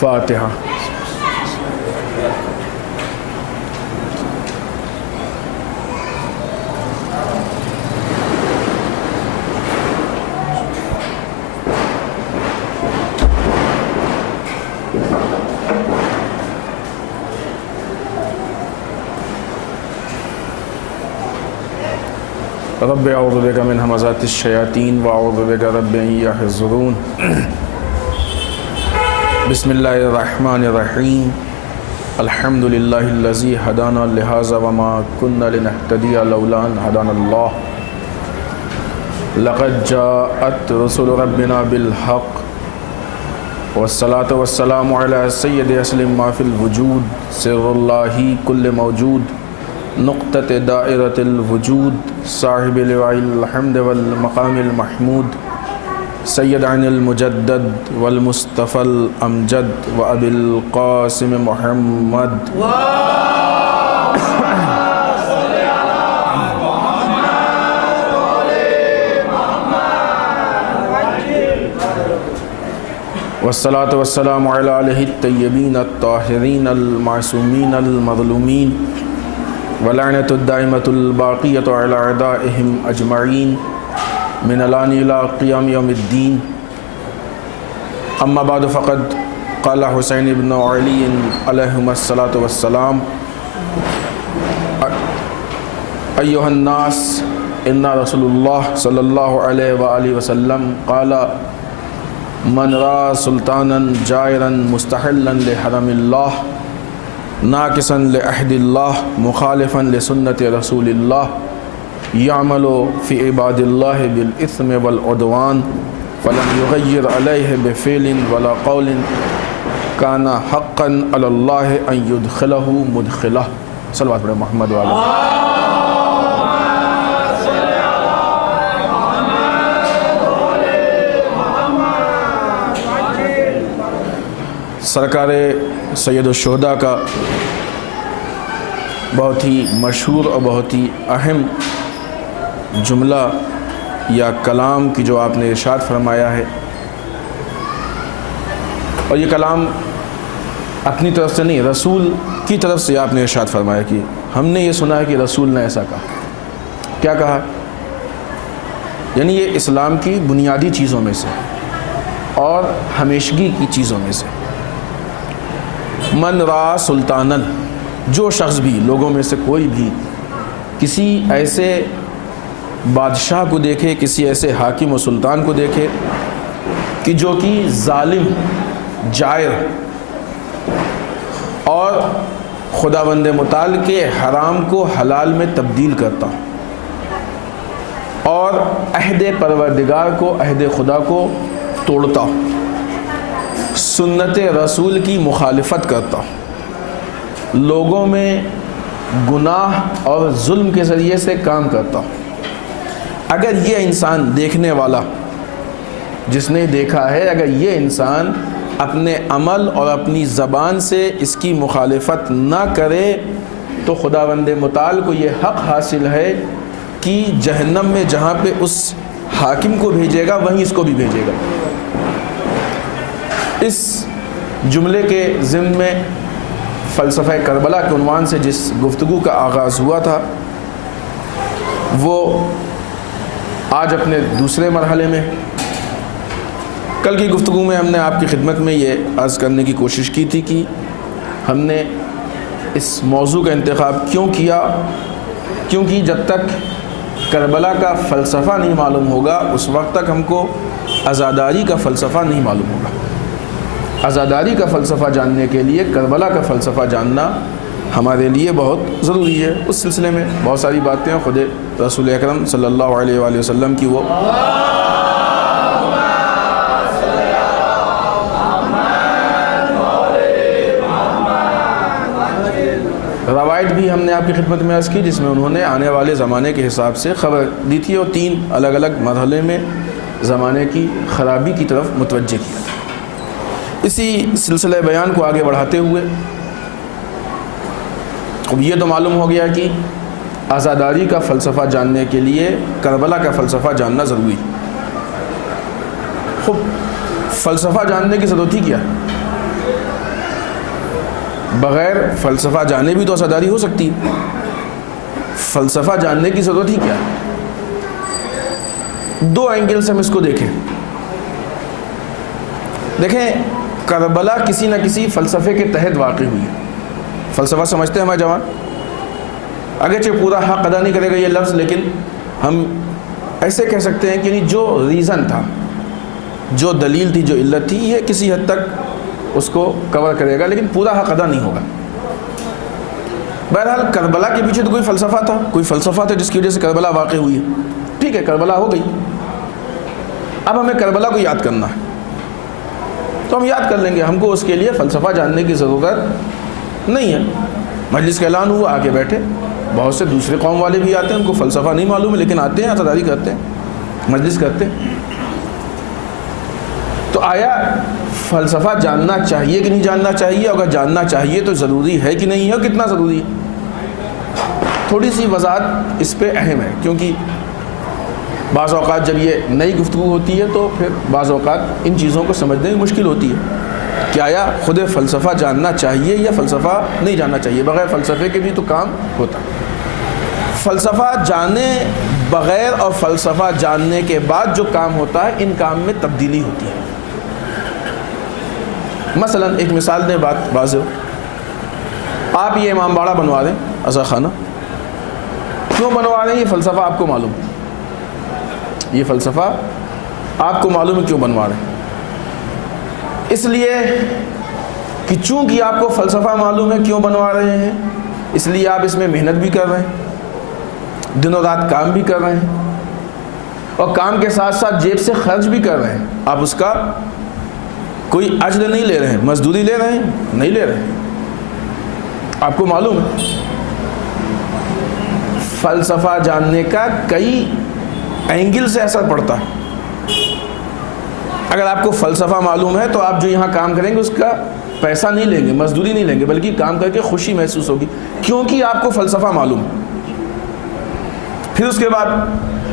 فاتحہ۔ رب اعوذ بک من همزات الشیاطین واعوذ بک رب ان یحضرون۔ بسم اللہ الرحمن الرحیم۔ الحمد للہ الذی ہدانا لہذا وما كنا لنہتدی لولا ان ہدانا اللہ۔ لقد جاءت رسل ربنا بالحق والصلاة والسلام علی سید اسلم ما فی الوجود سر اللہ کل موجود نقطۃ دائرۃ الوجود صاحب لواء الحمد والمقام المحمود سید عین المجدد والمصطفى الامجد وابی القاسم محمد والصلاة والسلام علی آلہ الطیبین الطاہرین المعصومین المظلومین ولعنۃ الدائمۃ الباقیۃ علی اعدائہم اجمعین من الآن إلى قیام یوم الدین۔ اما بعد فقد قال حسین بن علی علیہم الصلاۃ والسلام ایھا الناس ان رسول اللہ صلی اللہ علیہ وآلہ وسلم قال من رأى سلطانا جائرا مستحلا لحرم اللہ ناقصا لعہد اللہ مخالفا لسنت رسول اللہ یعمل فی عباد اللہ بالاثم والعدوان فلم یغیر علیہ بفعل ولا قول کان حقا علی اللہ ان یدخلہ مدخلہ۔ صلوات پڑھیں محمد وعلی۔ سرکار سید الشہداء کا بہت ہی مشہور اور بہت ہی اہم جملہ یا کلام کی جو آپ نے ارشاد فرمایا ہے، اور یہ کلام اپنی طرف سے نہیں، رسول کی طرف سے آپ نے ارشاد فرمایا کہ ہم نے یہ سنا ہے کہ رسول نے ایسا کہا۔ کیا کہا؟ یعنی یہ اسلام کی بنیادی چیزوں میں سے اور ہمیشگی کی چیزوں میں سے۔ من را سلطانن، جو شخص بھی، لوگوں میں سے کوئی بھی کسی ایسے بادشاہ کو دیکھے، کسی ایسے حاکم و سلطان کو دیکھے کہ جو کہ ظالم، جائر اور خداوند متعال کے حرام کو حلال میں تبدیل کرتا اور عہد پروردگار کو، عہد خدا کو توڑتا، سنت رسول کی مخالفت کرتا، لوگوں میں گناہ اور ظلم کے ذریعے سے کام کرتا، اگر یہ انسان دیکھنے والا جس نے دیکھا ہے، اگر یہ انسان اپنے عمل اور اپنی زبان سے اس کی مخالفت نہ کرے تو خداوند متعال کو یہ حق حاصل ہے کہ جہنم میں جہاں پہ اس حاکم کو بھیجے گا وہیں اس کو بھی بھیجے گا۔ اس جملے کے ضمن میں فلسفہ کربلا کے عنوان سے جس گفتگو کا آغاز ہوا تھا وہ آج اپنے دوسرے مرحلے میں، کل کی گفتگو میں ہم نے آپ کی خدمت میں یہ عرض کرنے کی کوشش کی تھی کہ ہم نے اس موضوع کا انتخاب کیوں کیا، کیونکہ جب تک کربلا کا فلسفہ نہیں معلوم ہوگا اس وقت تک ہم کو عزاداری کا فلسفہ نہیں معلوم ہوگا۔ عزاداری کا فلسفہ جاننے کے لیے کربلا کا فلسفہ جاننا ہمارے لیے بہت ضروری ہے۔ اس سلسلے میں بہت ساری باتیں ہیں، خود رسول اکرم صلی اللہ علیہ وآلہ وسلم کی وہ روایت بھی ہم نے آپ کی خدمت میں عرض کی جس میں انہوں نے آنے والے زمانے کے حساب سے خبر دی تھی اور 3 الگ الگ مرحلے میں زمانے کی خرابی کی طرف متوجہ کیا تھا۔ اسی سلسلہ بیان کو آگے بڑھاتے ہوئے اب یہ تو معلوم ہو گیا کہ عزاداری کا فلسفہ جاننے کے لیے کربلا کا فلسفہ جاننا ضروری۔ خوب فلسفہ جاننے کی ضرورت ہی کیا ہے؟ بغیر فلسفہ جانے بھی تو عزاداری ہو سکتی ہے. فلسفہ جاننے کی ضرورت ہی کیا ہے؟ دو اینگل سے ہم اس کو دیکھیں. کربلا کسی نہ کسی فلسفے کے تحت واقع ہوئی ہے. فلسفہ سمجھتے ہیں ہمارے جوان، اگرچہ پورا حق ادا نہیں کرے گا یہ لفظ، لیکن ہم ایسے کہہ سکتے ہیں کہ جو ریزن تھا، جو دلیل تھی، جو علت تھی، یہ کسی حد تک اس کو کور کرے گا، لیکن پورا حق ادا نہیں ہوگا. بہرحال کربلا کے پیچھے تو کوئی فلسفہ تھا جس کی وجہ سے کربلا واقع ہوئی ہے. ٹھیک ہے، کربلا ہو گئی. اب ہمیں کربلا کو یاد کرنا ہے تو ہم یاد کر لیں گے. ہم کو اس کے لیے فلسفہ جاننے کی ضرورت نہیں ہے. مجلس کا اعلان ہوا، آ کے بیٹھے. بہت سے دوسرے قوم والے بھی آتے ہیں، ان کو فلسفہ نہیں معلوم ہے، لیکن آتے ہیں، عزاداری کرتے ہیں، مجلس کرتے ہیں. تو آیا فلسفہ جاننا چاہیے کہ نہیں جاننا چاہیے؟ اگر جاننا چاہیے تو ضروری ہے کہ نہیں ہے، اور کتنا ضروری ہے؟ تھوڑی سی وضاحت اس پہ اہم ہے، کیونکہ بعض اوقات جب یہ نئی گفتگو ہوتی ہے تو پھر بعض اوقات ان چیزوں کو سمجھنے میں مشکل ہوتی ہے کہ آیا خود فلسفہ جاننا چاہیے یا فلسفہ نہیں جاننا چاہیے. بغیر فلسفے کے بھی تو کام ہوتا ہے. فلسفہ جانے بغیر اور فلسفہ جاننے کے بعد جو کام ہوتا ہے، ان کام میں تبدیلی ہوتی ہے. مثلا ایک مثال دیں، بات واضح ہو. آپ یہ امام باڑہ بنوا دیں، عزا خانہ، کیوں بنوا رہے ہیں؟ یہ فلسفہ آپ کو معلوم ہے. یہ فلسفہ آپ کو معلوم ہے کیوں بنوا رہے ہیں. اس لیے کہ چونکہ آپ کو فلسفہ معلوم ہے کیوں بنوا رہے ہیں، اس لیے آپ اس میں محنت بھی کر رہے ہیں، دن و رات کام بھی کر رہے ہیں، اور کام کے ساتھ ساتھ جیب سے خرچ بھی کر رہے ہیں. آپ اس کا کوئی اجر نہیں لے رہے ہیں، مزدوری لے رہے ہیں؟ نہیں لے رہے ہیں. آپ کو معلوم ہے. فلسفہ جاننے کا کئی اینگل سے اثر پڑتا ہے. اگر آپ کو فلسفہ معلوم ہے تو آپ جو یہاں کام کریں گے اس کا پیسہ نہیں لیں گے، مزدوری نہیں لیں گے، بلکہ کام کر کے خوشی محسوس ہوگی، کیونکہ آپ کو فلسفہ معلوم ہے. پھر اس کے بعد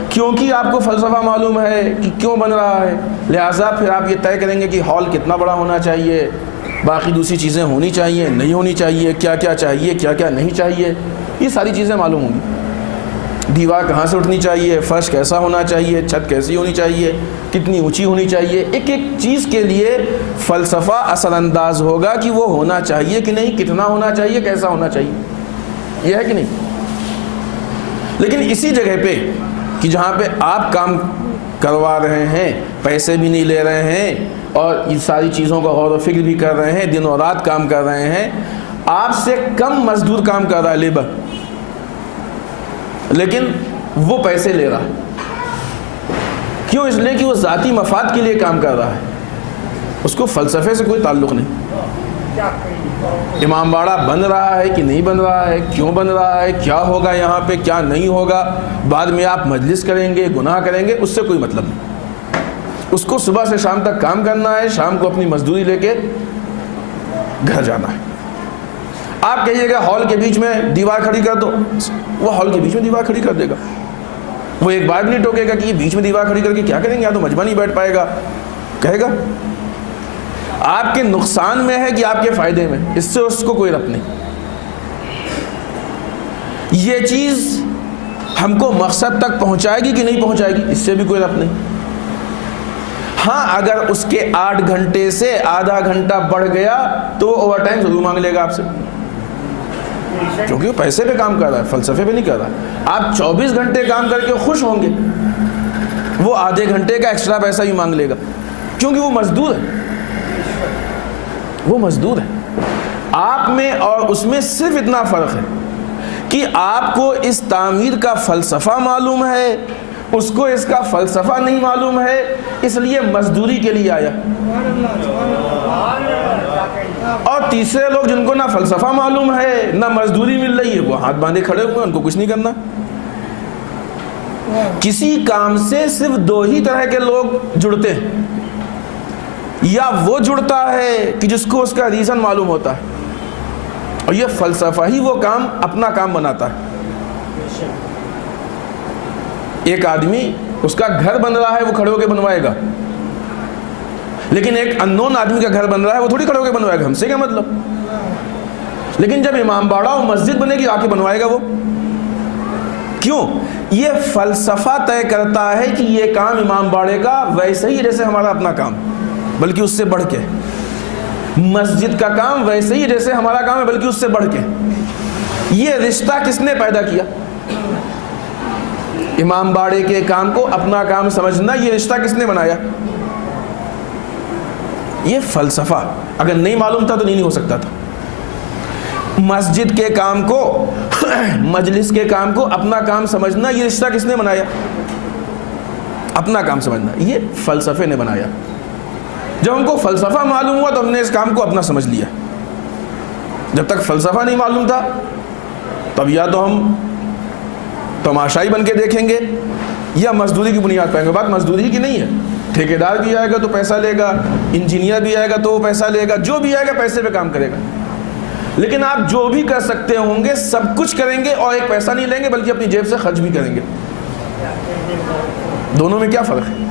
کیونکہ آپ کو فلسفہ معلوم ہے کہ کیوں بن رہا ہے، لہٰذا پھر آپ یہ طے کریں گے کہ ہال کتنا بڑا ہونا چاہیے، باقی دوسری چیزیں ہونی چاہیے نہیں ہونی چاہیے، کیا کیا چاہیے کیا کیا نہیں چاہیے، یہ ساری چیزیں معلوم ہوں گی. دیوار کہاں سے اٹھنی چاہیے، فرش کیسا ہونا چاہیے، چھت کیسی ہونی چاہیے، کتنی اونچی ہونی چاہیے. ایک ایک چیز کے لیے فلسفہ اثر انداز ہوگا کہ وہ ہونا چاہیے کہ نہیں، کتنا ہونا چاہیے، کیسا ہونا چاہیے. یہ ہے کہ نہیں؟ لیکن اسی جگہ پہ کہ جہاں پہ آپ کام کروا رہے ہیں، پیسے بھی نہیں لے رہے ہیں، اور یہ ساری چیزوں کا غور و فکر بھی کر رہے ہیں، دن و رات کام کر رہے ہیں، آپ سے کم مزدور کام کر رہا ہے، لیبر، لیکن وہ پیسے لے رہا. کیوں؟ اس لیے کہ وہ ذاتی مفاد کے لیے کام کر رہا ہے، اس کو فلسفے سے کوئی تعلق نہیں. امام باڑہ بن رہا ہے کہ نہیں بن رہا ہے، کیوں بن رہا ہے، کیا ہوگا یہاں پہ، کیا نہیں ہوگا، بعد میں آپ مجلس کریں گے، گناہ کریں گے، اس سے کوئی مطلب نہیں. اس کو صبح سے شام تک کام کرنا ہے، شام کو اپنی مزدوری لے کے گھر جانا ہے. آپ کہیے گا ہال کے بیچ میں دیوار کھڑی کر دو، وہ ہال کے بیچ میں دیوار کھڑی کر دے گا. وہ ایک بار بھی نہیں ٹوکے گا کہ یہ بیچ میں دیوار کھڑی کر کے کیا کریں گے، یہاں تو مجمع نہیں بیٹھ پائے گا، کہے گا. آپ کے نقصان میں ہے کہ آپ کے فائدے میں، اس سے اس کو کوئی ربط نہیں. یہ چیز ہم کو مقصد تک پہنچائے گی کہ نہیں پہنچائے گی، اس سے بھی کوئی ربط نہیں. ہاں اگر اس کے 8 گھنٹے سے آدھا گھنٹہ بڑھ گیا تو وہ اوور ٹائم ضرور مانگ لے گا آپ سے، کیونکہ وہ پیسے پہ کام کر رہا ہے، فلسفے پہ نہیں کر رہا. آپ 24 گھنٹے کام کر کے خوش ہوں گے، وہ آدھے گھنٹے کا ایکسٹرا پیسہ بھی مانگ لے گا، کیونکہ وہ مزدور ہے. وہ مزدور ہے. آپ میں اور اس میں صرف اتنا فرق ہے کہ آپ کو اس تعمیر کا فلسفہ معلوم ہے، اس کو اس کا فلسفہ نہیں معلوم ہے، اس لیے مزدوری کے لیے آیا. اور تیسرے لوگ جن کو نہ فلسفہ معلوم ہے نہ مزدوری مل رہی ہے، وہ ہاتھ باندھے کھڑے ہوئے، ان کو کچھ نہیں کرنا. کسی کام سے صرف 2 ہی طرح کے لوگ جڑتے ہیں، یا وہ جڑتا ہے کہ جس کو اس کا ریزن معلوم ہوتا ہے، اور یہ فلسفہ ہی وہ کام اپنا کام بناتا ہے. ایک آدمی اس کا گھر بن رہا ہے، وہ کھڑے ہو کے بنوائے گا، لیکن ایک اننون آدمی کا گھر بن رہا ہے، وہ تھوڑی کھڑے ہو کے بنوائے گا. ہم سے کیا مطلب؟ لیکن جب امام باڑہ اور مسجد بنے گی آ کے بنوائے گا وہ. کیوں؟ یہ فلسفہ طے کرتا ہے کہ یہ کام امام باڑے کا ویسے ہی جیسے ہمارا اپنا کام، بلکہ اس سے بڑھ کے. مسجد کا کام ویسے ہی جیسے ہمارا کام ہے، بلکہ اس سے بڑھ کے. یہ رشتہ کس نے پیدا کیا؟ امام باڑے کے کام کو اپنا کام سمجھنا، یہ رشتہ کس نے بنایا؟ یہ فلسفہ اگر نہیں معلوم تھا تو نہیں ہو سکتا تھا. مسجد کے کام کو، مجلس کے کام کو اپنا کام سمجھنا، یہ رشتہ کس نے بنایا؟ اپنا کام سمجھنا یہ فلسفے نے بنایا. جب ہم کو فلسفہ معلوم ہوا تو ہم نے اس کام کو اپنا سمجھ لیا. جب تک فلسفہ نہیں معلوم تھا تب یا تو ہم تماشائی بن کے دیکھیں گے یا مزدوری کی بنیاد پہ. بات مزدوری کی نہیں ہے، ٹھیکیدار بھی آئے گا تو پیسہ لے گا، انجینئر بھی آئے گا تو وہ پیسہ لے گا، جو بھی آئے گا پیسے پہ کام کرے گا. لیکن آپ جو بھی کر سکتے ہوں گے سب کچھ کریں گے اور ایک پیسہ نہیں لیں گے بلکہ اپنی جیب سے خرچ بھی کریں گے. دونوں میں کیا فرق ہے؟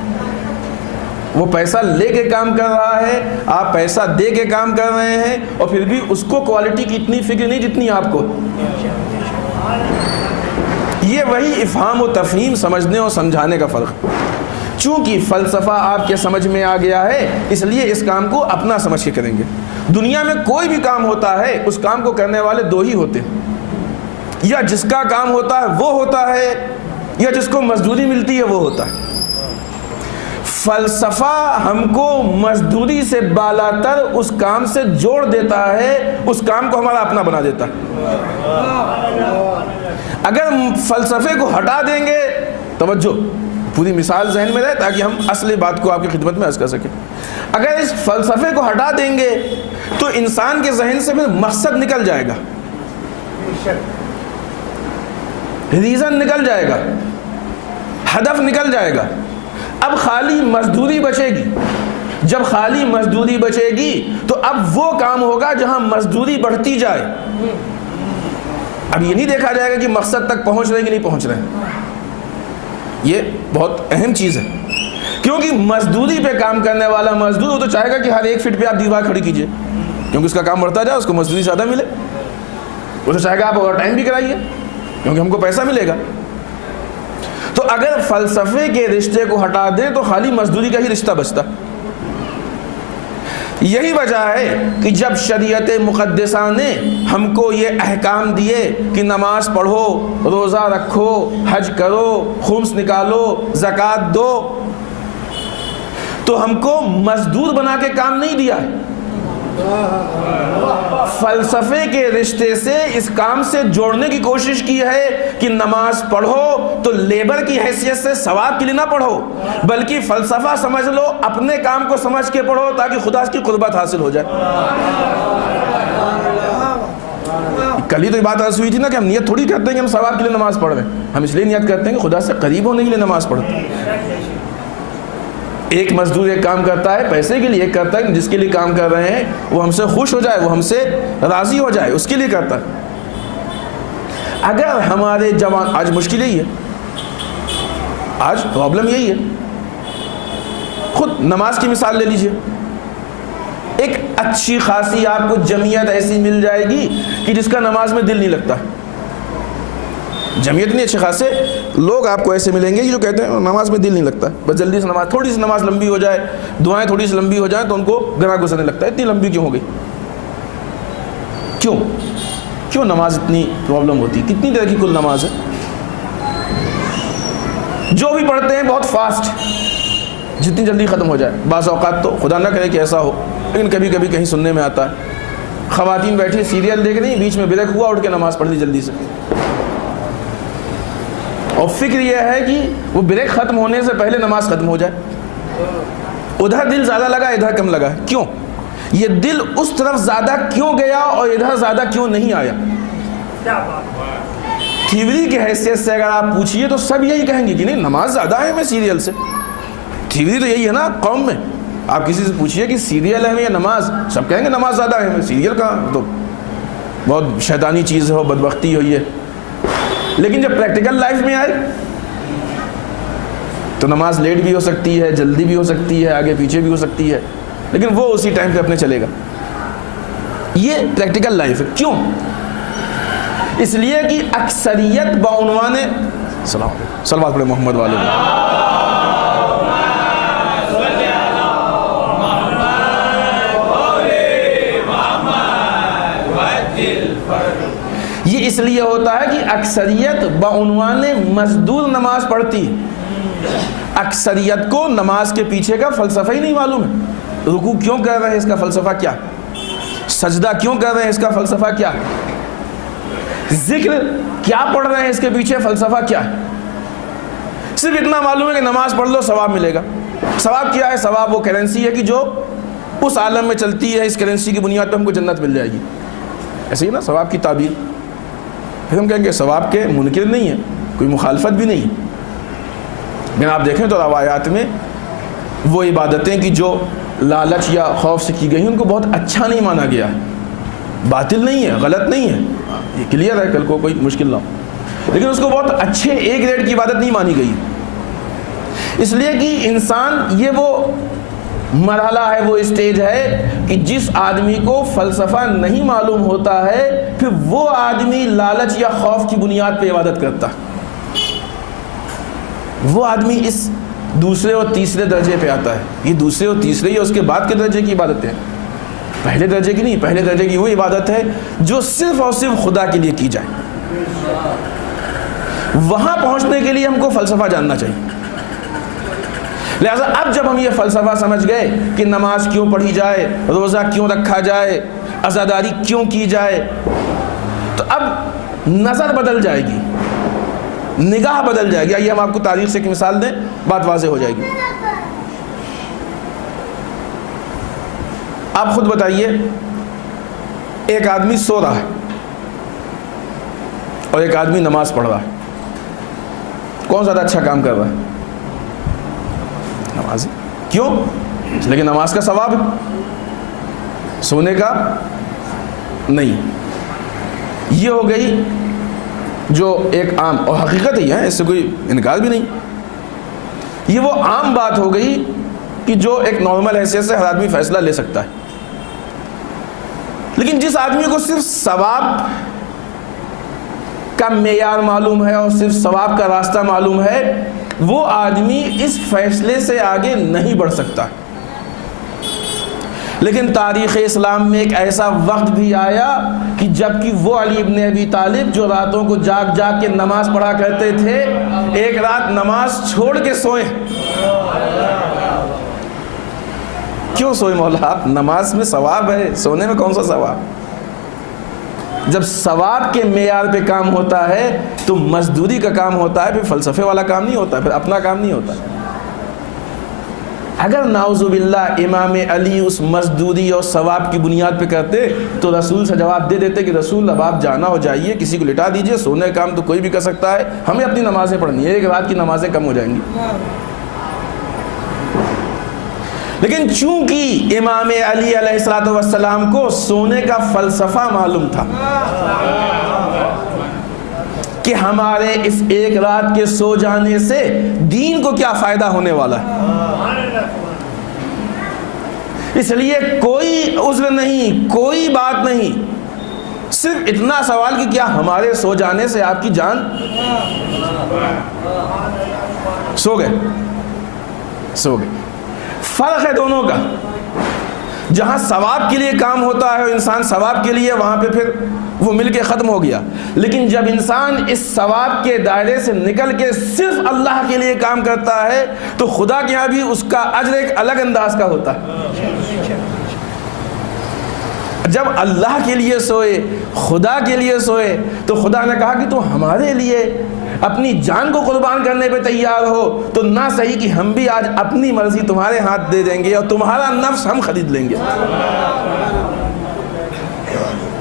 وہ پیسہ لے کے کام کر رہا ہے، آپ پیسہ دے کے کام کر رہے ہیں، اور پھر بھی اس کو کوالٹی کی اتنی فکر نہیں جتنی آپ کو. یہ وہی افہام و تفہیم، سمجھنے اور سمجھانے کا فرق. چونکہ فلسفہ آپ کے سمجھ میں آ گیا ہے اس لیے اس کام کو اپنا سمجھ کے کریں گے. دنیا میں کوئی بھی کام ہوتا ہے اس کام کو کرنے والے دو ہی ہوتے ہیں، یا جس کا کام ہوتا ہے وہ ہوتا ہے، یا جس کو مزدوری ملتی ہے وہ ہوتا ہے. فلسفہ ہم کو مزدوری سے بالاتر اس کام سے جوڑ دیتا ہے، اس کام کو ہمارا اپنا بنا دیتا ہے. اگر فلسفے کو ہٹا دیں گے، توجہ پوری مثال ذہن میں رہے تاکہ ہم اصلی بات کو آپ کی خدمت میں عرض کر سکیں. اگر اس فلسفے کو ہٹا دیں گے تو انسان کے ذہن سے پھر مقصد نکل جائے گا، ریزن نکل جائے گا، ہدف نکل جائے گا. اب خالی مزدوری بچے گی. جب خالی مزدوری بچے گی تو اب وہ کام ہوگا جہاں مزدوری بڑھتی جائے. اب یہ نہیں دیکھا جائے گا کہ مقصد تک پہنچ رہے کہ نہیں پہنچ رہے. یہ بہت اہم چیز ہے، کیونکہ مزدوری پہ کام کرنے والا مزدور وہ تو چاہے گا کہ ہر ایک فٹ پہ آپ دیوار کھڑی کیجئے، کیونکہ اس کا کام بڑھتا جائے، اس کو مزدوری زیادہ ملے. وہ تو چاہے گا آپ اوور ٹائم بھی کرائیے کیونکہ ہم کو پیسہ ملے گا. تو اگر فلسفے کے رشتے کو ہٹا دیں تو خالی مزدوری کا ہی رشتہ بچتا. یہی وجہ ہے کہ جب شریعت مقدسہ نے ہم کو یہ احکام دیے کہ نماز پڑھو، روزہ رکھو، حج کرو، خمس نکالو، زکوٰۃ دو، تو ہم کو مزدور بنا کے کام نہیں دیا ہے. فلسفے کے رشتے سے اس کام سے جوڑنے کی کوشش کی ہے کہ نماز پڑھو تو لیبر کی حیثیت سے ثواب کے لیے نہ پڑھو، بلکہ فلسفہ سمجھ لو، اپنے کام کو سمجھ کے پڑھو تاکہ خدا کی قربت حاصل ہو جائے. کل ہی تو یہ بات عرض ہوئی تھی نا کہ ہم نیت تھوڑی کرتے ہیں کہ ہم ثواب کے لیے نماز پڑھ رہے ہیں، ہم اس لیے نیت کرتے ہیں کہ خدا سے قریب ہونے کے لیے نماز پڑھتے ہیں. ایک مزدور ایک کام کرتا ہے پیسے کے لیے، ایک کرتا ہے جس کے لیے کام کر رہے ہیں وہ ہم سے خوش ہو جائے، وہ ہم سے راضی ہو جائے، اس کے لیے کرتا ہے. اگر ہمارے جوان، آج مشکل یہی ہے، آج پرابلم یہی ہے. خود نماز کی مثال لے لیجئے. ایک اچھی خاصی آپ کو جمعیت ایسی مل جائے گی کہ جس کا نماز میں دل نہیں لگتا. جمعیت نہیں، اچھے خاصے لوگ آپ کو ایسے ملیں گے جو کہتے ہیں نماز میں دل نہیں لگتا، بس جلدی سے نماز، تھوڑی سی نماز لمبی ہو جائے، دعائیں تھوڑی سی لمبی ہو جائیں تو ان کو گنا گزرنے لگتا ہے. اتنی لمبی کیوں ہو گئی؟ کیوں نماز اتنی پرابلم ہوتی؟ کتنی طرح کی کل نماز ہے؟ جو بھی پڑھتے ہیں بہت فاسٹ، جتنی جلدی ختم ہو جائے. بعض اوقات تو خدا نہ کرے کہ ایسا ہو، لیکن کبھی کبھی کہیں سننے میں آتا ہے خواتین بیٹھی سیریل دیکھ رہی، بیچ میں بریک ہوا، اٹھ کے نماز پڑھ لی جلدی سے. اور فکر یہ ہے کہ وہ بریک ختم ہونے سے پہلے نماز ختم ہو جائے. ادھر دل زیادہ لگا، ادھر کم لگا. کیوں؟ یہ دل اس طرف زیادہ کیوں گیا اور ادھر زیادہ کیوں نہیں آیا؟ تھیوری کی حیثیت سے اگر آپ پوچھئے تو سب یہی کہیں گے کہ نہیں نماز زیادہ ہے میں سیریل سے. تھیوری تو یہی ہے نا قوم میں. آپ کسی سے پوچھئے کہ سیریل ہے یا نماز، سب کہیں گے نماز زیادہ ہے میں سیریل کا تو بہت شیطانی چیز ہے، بدبختی ہوئی ہے. لیکن جب پریکٹیکل لائف میں آئے تو نماز لیٹ بھی ہو سکتی ہے، جلدی بھی ہو سکتی ہے، آگے پیچھے بھی ہو سکتی ہے، لیکن وہ اسی ٹائم پہ اپنے چلے گا. یہ پریکٹیکل لائف ہے. کیوں؟ اس لیے کہ اکثریت بعنوان صلوات پڑھے محمد والے یہ اس لیے ہوتا ہے کہ اکثریت بعنوان مزدور نماز پڑھتی. اکثریت کو نماز کے پیچھے کا فلسفہ ہی نہیں معلوم ہے. رکوع کیوں کر رہے ہیں اس کا فلسفہ کیا؟ سجدہ کیوں کر رہے ہیں اس کا فلسفہ کیا؟ ذکر کیا پڑھ رہے ہیں اس کے پیچھے فلسفہ کیا ہے؟ صرف اتنا معلوم ہے کہ نماز پڑھ لو ثواب ملے گا. ثواب کیا ہے؟ ثواب وہ کرنسی ہے کہ جو اس عالم میں چلتی ہے, اس کرنسی کی بنیاد پہ ہم کو جنت مل جائے گی. ایسے ہی نا ثواب کی تعبیر. پھر ہم کہیں گے ثواب کے منکر نہیں ہے, کوئی مخالفت بھی نہیں. لیکن آپ دیکھیں تو روایات میں وہ عبادتیں کہ جو لالچ یا خوف سے کی گئی ان کو بہت اچھا نہیں مانا گیا ہے. باطل نہیں ہے, غلط نہیں ہے, یہ کلیئر ہے, کل کو کوئی مشکل نہ ہو, لیکن اس کو بہت اچھے ایک ریٹ کی عبادت نہیں مانی گئی. اس لیے کہ انسان یہ وہ مرحلہ ہے, وہ اسٹیج ہے کہ جس آدمی کو فلسفہ نہیں معلوم ہوتا ہے پھر وہ آدمی لالچ یا خوف کی بنیاد پہ عبادت کرتا. وہ آدمی اس دوسرے اور تیسرے درجے پہ آتا ہے. یہ دوسرے اور تیسرے ہی اس کے بعد کے درجے کی عبادتیں ہیں, پہلے درجے کی نہیں. پہلے درجے کی وہ عبادت ہے جو صرف اور صرف خدا کے لیے کی جائے. وہاں پہنچنے کے لیے ہم کو فلسفہ جاننا چاہیے. لہذا اب جب ہم یہ فلسفہ سمجھ گئے کہ نماز کیوں پڑھی جائے, روزہ کیوں رکھا جائے, عزاداری کیوں کی جائے, تو اب نظر بدل جائے گی, نگاہ بدل جائے گی. آئیے ہم آپ کو تاریخ سے ایک مثال دیں, بات واضح ہو جائے گی. آپ خود بتائیے, ایک آدمی سو رہا ہے اور ایک آدمی نماز پڑھ رہا ہے, کون زیادہ اچھا کام کر رہا ہے؟ نماز. کیوں؟ اس لیے کہ نماز کا ثواب ہے, سونے کا نہیں. یہ ہو گئی جو ایک عام, اور حقیقت ہی ہے, اس سے کوئی انکار بھی نہیں. یہ وہ عام بات ہو گئی کہ جو ایک نارمل حیثیت سے ہر آدمی فیصلہ لے سکتا ہے. لیکن جس آدمی کو صرف ثواب کا معیار معلوم ہے اور صرف ثواب کا راستہ معلوم ہے, وہ آدمی اس فیصلے سے آگے نہیں بڑھ سکتا. لیکن تاریخ اسلام میں ایک ایسا وقت بھی آیا کہ جب کہ وہ علی ابن ابی طالب جو راتوں کو جاگ جاگ کے نماز پڑھا کرتے تھے, ایک رات نماز چھوڑ کے سوئے. کیوں سوئے مولا آپ؟ نماز میں ثواب ہے, سونے میں کون سا ثواب؟ جب ثواب کے معیار پہ کام ہوتا ہے تو مزدوری کا کام ہوتا ہے, پھر فلسفے والا کام نہیں ہوتا, پھر اپنا کام نہیں ہوتا. اگر نعوذ باللہ امام علی اس مزدوری اور ثواب کی بنیاد پہ کرتے تو رسول سے جواب دے دیتے کہ رسول اب آپ جانا ہو جائیے, کسی کو لٹا دیجئے, سونے کا کام تو کوئی بھی کر سکتا ہے, ہمیں اپنی نمازیں پڑھنی ہے, ایک رات کی نمازیں کم ہو جائیں گی. لیکن چونکہ امام علی علیہ السلام کو سونے کا فلسفہ معلوم تھا کہ ہمارے اس ایک رات کے سو جانے سے دین کو کیا فائدہ ہونے والا ہے, اس لیے کوئی عذر نہیں, کوئی بات نہیں, صرف اتنا سوال کہ کیا ہمارے سو جانے سے آپ کی جان, سو گئے. فرق ہے دونوں کا. جہاں ثواب کے لیے کام ہوتا ہے انسان ثواب کے لیے, وہاں پہ پھر وہ مل کے ختم ہو گیا. لیکن جب انسان اس ثواب کے دائرے سے نکل کے صرف اللہ کے لیے کام کرتا ہے تو خدا کے یہاں بھی اس کا اجر ایک الگ انداز کا ہوتا ہے. جب اللہ کے لیے سوئے, خدا کے لیے سوئے, تو خدا نے کہا کہ تو ہمارے لیے اپنی جان کو قربان کرنے پہ تیار ہو تو نہ صحیح کہ ہم بھی آج اپنی مرضی تمہارے ہاتھ دے دیں گے اور تمہارا نفس ہم خرید لیں گے.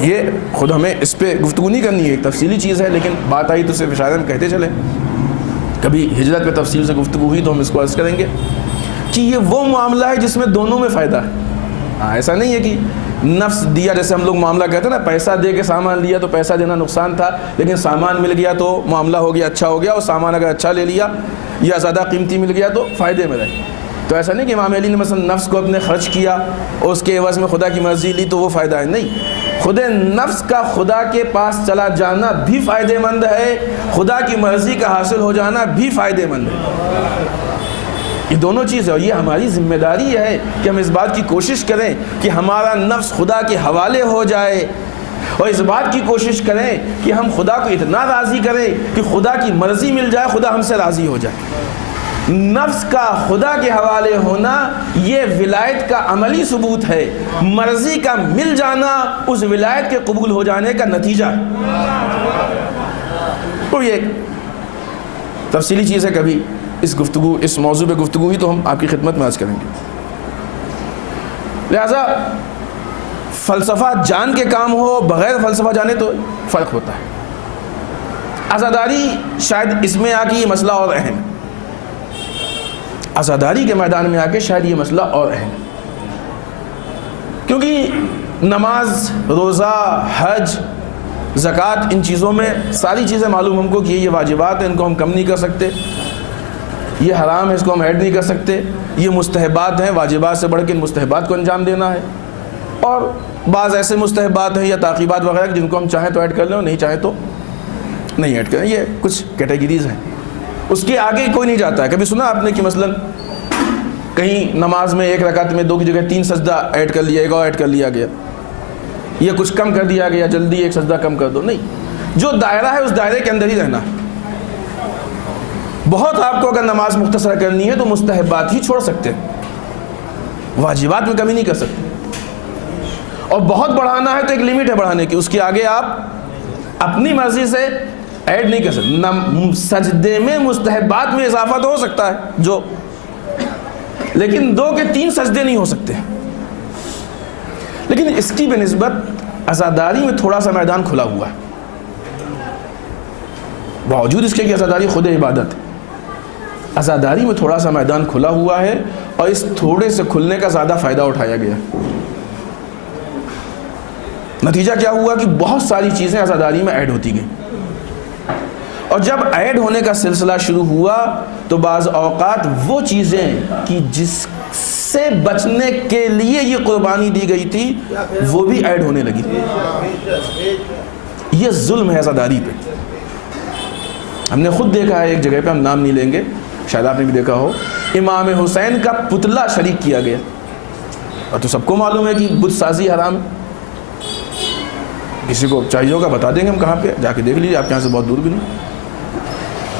یہ خود ہمیں اس پہ گفتگو نہیں کرنی ہے, ایک تفصیلی چیز ہے, لیکن بات آئی تو صرف اشارے میں کہتے چلیں. کبھی ہجرت پہ تفصیل سے گفتگو ہوئی تو ہم اس کو عرض کریں گے کہ یہ وہ معاملہ ہے جس میں دونوں میں فائدہ ہے. ایسا نہیں ہے کہ نفس دیا, جیسے ہم لوگ معاملہ کہتے ہیں نا, پیسہ دے کے سامان لیا تو پیسہ دینا نقصان تھا, لیکن سامان مل گیا تو معاملہ ہو گیا, اچھا ہو گیا, اور سامان اگر اچھا لے لیا یا زیادہ قیمتی مل گیا تو فائدے میں رہے. تو ایسا نہیں کہ امام علی نے مثلا نفس کو اپنے خرچ کیا اور اس کے عوض میں خدا کی مرضی لی تو وہ فائدہ ہے, نہیں. خود نفس کا خدا کے پاس چلا جانا بھی فائدہ مند ہے، خدا کی مرضی کا حاصل ہو جانا بھی فائدہ مند ہے۔ یہ دونوں چیزیں، اور یہ ہماری ذمہ داری ہے کہ ہم اس بات کی کوشش کریں کہ ہمارا نفس خدا کے حوالے ہو جائے، اور اس بات کی کوشش کریں کہ ہم خدا کو اتنا راضی کریں کہ خدا کی مرضی مل جائے، خدا ہم سے راضی ہو جائے۔ نفس کا خدا کے حوالے ہونا یہ ولایت کا عملی ثبوت ہے، مرضی کا مل جانا اس ولایت کے قبول ہو جانے کا نتیجہ ہے۔ تو یہ تفصیلی چیز ہے، کبھی اس موضوع پہ گفتگو ہوئی تو ہم آپ کی خدمت میں عرض کریں گے۔ لہذا فلسفہ جان کے کام ہو، بغیر فلسفہ جانے تو فرق ہوتا ہے۔ عزاداری شاید اس میں آ کے یہ مسئلہ اور اہم ہے، عزاداری کے میدان میں آ کے شاید یہ مسئلہ اور اہم ہے، کیونکہ نماز، روزہ، حج، زکوٰۃ، ان چیزوں میں ساری چیزیں معلوم ہم کو کہ یہ واجبات ہیں، ان کو ہم کم نہیں کر سکتے، یہ حرام ہے، اس کو ہم ایڈ نہیں کر سکتے، یہ مستحبات ہیں، واجبات سے بڑھ کے ان مستحبات کو انجام دینا ہے، اور بعض ایسے مستحبات ہیں یا تعقیبات وغیرہ جن کو ہم چاہیں تو ایڈ کر لیں اور نہیں چاہیں تو نہیں ایڈ کریں۔ یہ کچھ کیٹیگریز ہیں، اس کے آگے کوئی نہیں جاتا ہے۔ کبھی سنا آپ نے کہ مثلا کہیں نماز میں ایک رکعت میں 2 کی جگہ 3 سجدہ ایڈ کر لیا، ایک اور ایڈ کر لیا گیا، یہ کچھ کم کر دیا گیا، جلدی ایک سجدہ کم کر دو، نہیں، جو دائرہ ہے اس دائرے کے اندر ہی رہنا۔ بہت آپ کو اگر نماز مختصر کرنی ہے تو مستحبات ہی چھوڑ سکتے ہیں، واجبات میں کمی نہیں کر سکتے، اور بہت بڑھانا ہے تو ایک لیمٹ ہے بڑھانے کی، اس کے آگے آپ اپنی مرضی سے ایڈ نہیں کر سکتے۔ سجدے میں مستحبات میں اضافہ تو ہو سکتا ہے جو، لیکن 2 کے 3 سجدے نہیں ہو سکتے۔ لیکن اس کی بنسبت عزاداری میں تھوڑا سا میدان کھلا ہوا ہے، باوجود اس کے کہ عزاداری خود عبادت ہے، عزاداری میں تھوڑا سا میدان کھلا ہوا ہے، اور اس تھوڑے سے کھلنے کا زیادہ فائدہ اٹھایا گیا۔ نتیجہ کیا ہوا کہ بہت ساری چیزیں عزاداری میں ایڈ ہوتی گئیں، اور جب ایڈ ہونے کا سلسلہ شروع ہوا تو بعض اوقات وہ چیزیں کہ جس سے بچنے کے لیے یہ قربانی دی گئی تھی وہ بھی ایڈ ہونے لگی۔ یہ ظلم ہے عزاداری پہ۔ ہم نے خود دیکھا ہے، ایک جگہ پہ ہم نام نہیں لیں گے، شاید آپ نے بھی دیکھا ہو، امام حسین کا پتلا شریک کیا گیا، اور تو سب کو معلوم ہے کہ بت سازی حرام ہے۔ کسی کو چاہیے ہوگا بتا دیں گے ہم کہاں پہ، جا کے دیکھ لیجیے، آپ کے یہاں سے بہت دور بھی نہیں۔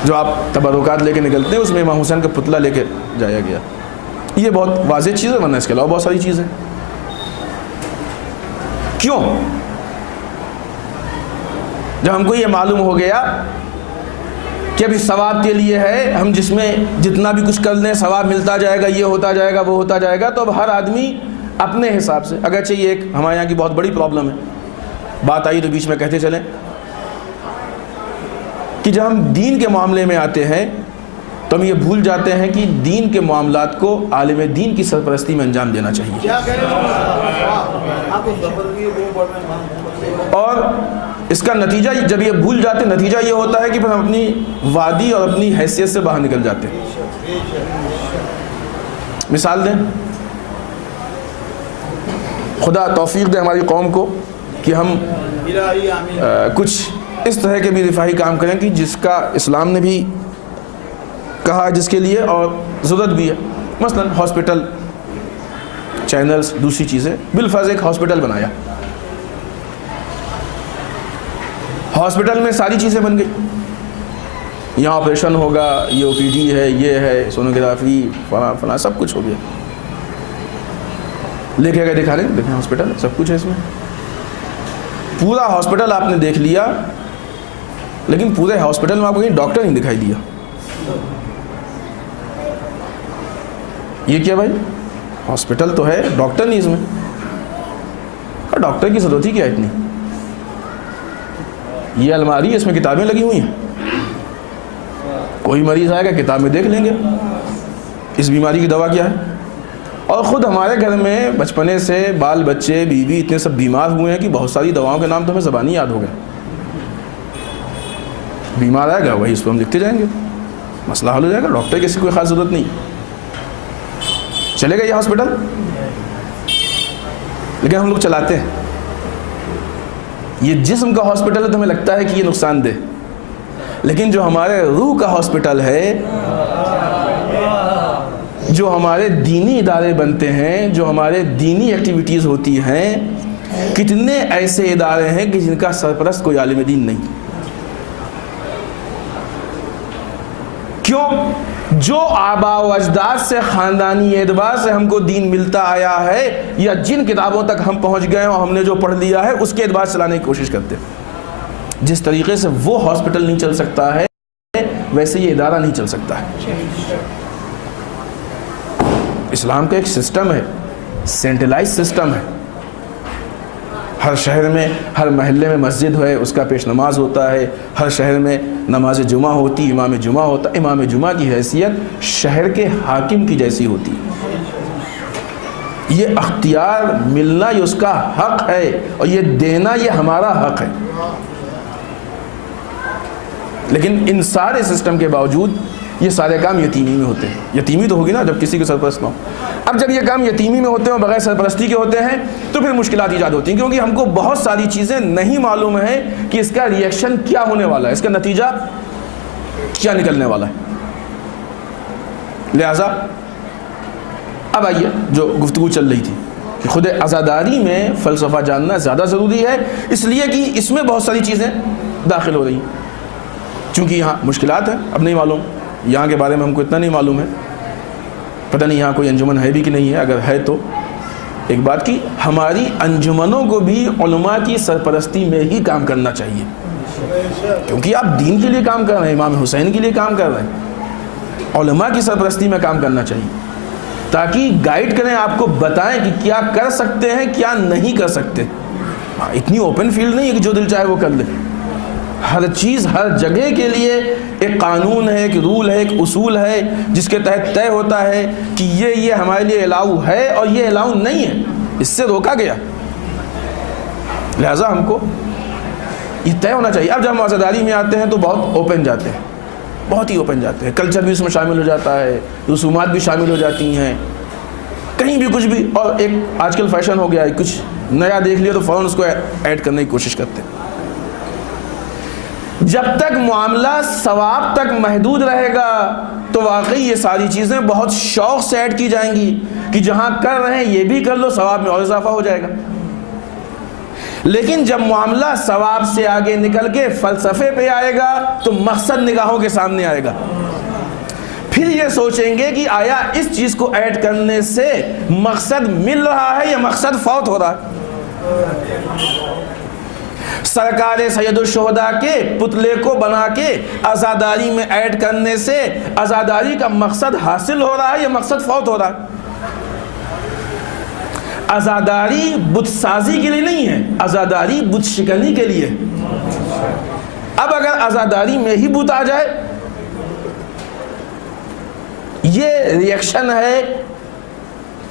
جو آپ تبرکات لے کے نکلتے ہیں اس میں امام حسین کا پتلا لے کے جایا گیا، یہ بہت واضح چیز ہے، ورنہ اس کے علاوہ بہت ساری چیزیں۔ کیوں؟ جب ہم کو یہ معلوم ہو گیا کہ ابھی ثواب کے لیے ہے، ہم جس میں جتنا بھی کچھ کر لیں ثواب ملتا جائے گا، یہ ہوتا جائے گا، وہ ہوتا جائے گا، تو اب ہر آدمی اپنے حساب سے، اگرچہ یہ ایک ہمارے یہاں کی بہت بڑی پرابلم ہے، بات آئی تو بیچ میں کہتے چلیں کہ جب ہم دین کے معاملے میں آتے ہیں تو ہم یہ بھول جاتے ہیں کہ دین کے معاملات کو عالم دین کی سرپرستی میں انجام دینا چاہیے، اور اس کا نتیجہ جب یہ بھول جاتے ہیں، نتیجہ یہ ہوتا ہے کہ پھر ہم اپنی وادی اور اپنی حیثیت سے باہر نکل جاتے ہیں۔ مثال دیں، خدا توفیق دے ہماری قوم کو کہ ہم کچھ اس طرح کے بھی رفاہی کام کریں کہ جس کا اسلام نے بھی کہا جس کے لیے اور ضرورت بھی ہے، مثلا ہاسپٹل، چینلز، دوسری چیزیں، بالفرض ایک ہاسپٹل بنایا، ہاسپٹل میں ساری چیزیں بن گئی، یہاں آپریشن ہوگا، یہ او پی ڈی ہے، یہ ہے سونوگرافی، فلاں فلاں، سب کچھ ہو گیا، لے کے دکھا رہے ہیں، دیکھیں ہاسپٹل سب کچھ ہے، اس میں پورا ہاسپٹل آپ نے دیکھ لیا، لیکن پورے ہاسپٹل میں آپ کو کہیں ڈاکٹر نہیں دکھائی دیا۔ یہ کیا بھائی، ہاسپٹل تو ہے، ڈاکٹر نہیں اس میں، اور ڈاکٹر کی ضرورت ہی کیا اتنی، یہ الماری ہے، اس میں کتابیں لگی ہوئی ہیں، کوئی مریض آئے گا کتاب میں دیکھ لیں گے اس بیماری کی دوا کیا ہے۔ اور خود ہمارے گھر میں بچپنے سے بال بچے بیوی اتنے سب بیمار ہوئے ہیں کہ بہت ساری دواؤں کے نام تو ہمیں زبانی یاد ہو گئے، بیمار آئے گا وہی اس پہ ہم لکھتے جائیں گے، مسئلہ حل ہو جائے گا، ڈاکٹر کی کوئی خاص ضرورت نہیں، چلے گا یہ ہاسپٹل، لیکن ہم لوگ چلاتے ہیں، یہ جسم کا ہاسپٹل ہے تو ہمیں لگتا ہے کہ یہ نقصان دہ، لیکن جو ہمارے روح کا ہاسپٹل ہے، جو ہمارے دینی ادارے بنتے ہیں، جو ہمارے دینی ایکٹیویٹیز ہوتی ہیں، کتنے ایسے ادارے ہیں کہ جن کا سرپرست کوئی عالم دین نہیں. کیوں؟ جو آباء و اجداد سے خاندانی اعتبار سے ہم کو دین ملتا آیا ہے، یا جن کتابوں تک ہم پہنچ گئے اور ہم نے جو پڑھ لیا ہے اس کے اعتبار سے چلانے کی کوشش کرتے ہیں. جس طریقے سے وہ ہاسپٹل نہیں چل سکتا ہے ویسے یہ ادارہ نہیں چل سکتا ہے. اسلام کا ایک سسٹم ہے، سینٹرلائز سسٹم ہے. ہر شہر میں، ہر محلے میں مسجد ہے، اس کا پیش نماز ہوتا ہے. ہر شہر میں نماز جمعہ ہوتی، امام جمعہ ہوتا. امام جمعہ کی حیثیت شہر کے حاکم کی جیسی ہوتی. یہ اختیار ملنا یہ اس کا حق ہے، اور یہ دینا یہ ہمارا حق ہے. لیکن ان سارے سسٹم کے باوجود یہ سارے کام یتیمی میں ہوتے ہیں. یتیمی تو ہوگی نا جب کسی کے سرپرست نہ ہو. اب جب یہ کام یتیمی میں ہوتے ہیں اور بغیر سرپرستی کے ہوتے ہیں تو پھر مشکلات ایجاد ہوتی ہیں، کیونکہ ہم کو بہت ساری چیزیں نہیں معلوم ہیں کہ اس کا ری ایکشن کیا ہونے والا ہے، اس کا نتیجہ کیا نکلنے والا ہے. لہذا اب آئیے جو گفتگو چل رہی تھی کہ خود عزاداری میں فلسفہ جاننا زیادہ ضروری ہے، اس لیے کہ اس میں بہت ساری چیزیں داخل ہو رہی ہیں. چونکہ یہاں مشکلات ہیں، اب نہیں معلوم، یہاں کے بارے میں ہم کو اتنا نہیں معلوم ہے، پتہ نہیں یہاں کوئی انجمن ہے بھی کہ نہیں ہے. اگر ہے تو ایک بات کی، ہماری انجمنوں کو بھی علماء کی سرپرستی میں ہی کام کرنا چاہیے، کیونکہ آپ دین کے لیے کام کر رہے ہیں، امام حسین کے لیے کام کر رہے ہیں. علماء کی سرپرستی میں کام کرنا چاہیے تاکہ گائیڈ کریں، آپ کو بتائیں کہ کیا کر سکتے ہیں کیا نہیں کر سکتے. اتنی اوپن فیلڈ نہیں ہے کہ جو دل چاہے وہ کر لے. ہر چیز ہر جگہ کے لیے ایک قانون ہے، ایک رول ہے، ایک اصول ہے جس کے تحت طے ہوتا ہے کہ یہ ہمارے لیے الاؤ ہے اور یہ الاؤ نہیں ہے، اس سے روکا گیا. لہذا ہم کو یہ طے ہونا چاہیے. اب جب ہم عزاداری میں آتے ہیں تو بہت اوپن جاتے ہیں، بہت ہی اوپن جاتے ہیں. کلچر بھی اس میں شامل ہو جاتا ہے، رسومات بھی شامل ہو جاتی ہیں، کہیں بھی کچھ بھی. اور ایک آج کل فیشن ہو گیا ہے، کچھ نیا دیکھ لیا تو فوراً اس کو ایڈ کرنے کی کوشش کرتے ہیں. جب تک معاملہ ثواب تک محدود رہے گا تو واقعی یہ ساری چیزیں بہت شوق سے ایڈ کی جائیں گی کہ جہاں کر رہے ہیں یہ بھی کر لو، ثواب میں اور اضافہ ہو جائے گا. لیکن جب معاملہ ثواب سے آگے نکل کے فلسفے پہ آئے گا تو مقصد نگاہوں کے سامنے آئے گا. پھر یہ سوچیں گے کہ آیا اس چیز کو ایڈ کرنے سے مقصد مل رہا ہے یا مقصد فوت ہو رہا ہے. سرکار سید الشہداء کے پتلے کو بنا کے عزاداری میں ایڈ کرنے سے عزاداری کا مقصد حاصل ہو رہا ہے یا مقصد فوت ہو رہا ہے. عزاداری بت سازی کے لیے نہیں ہے، عزاداری بت شکنی کے لیے. اب اگر عزاداری میں ہی بت آ جائے، یہ ری ایکشن ہے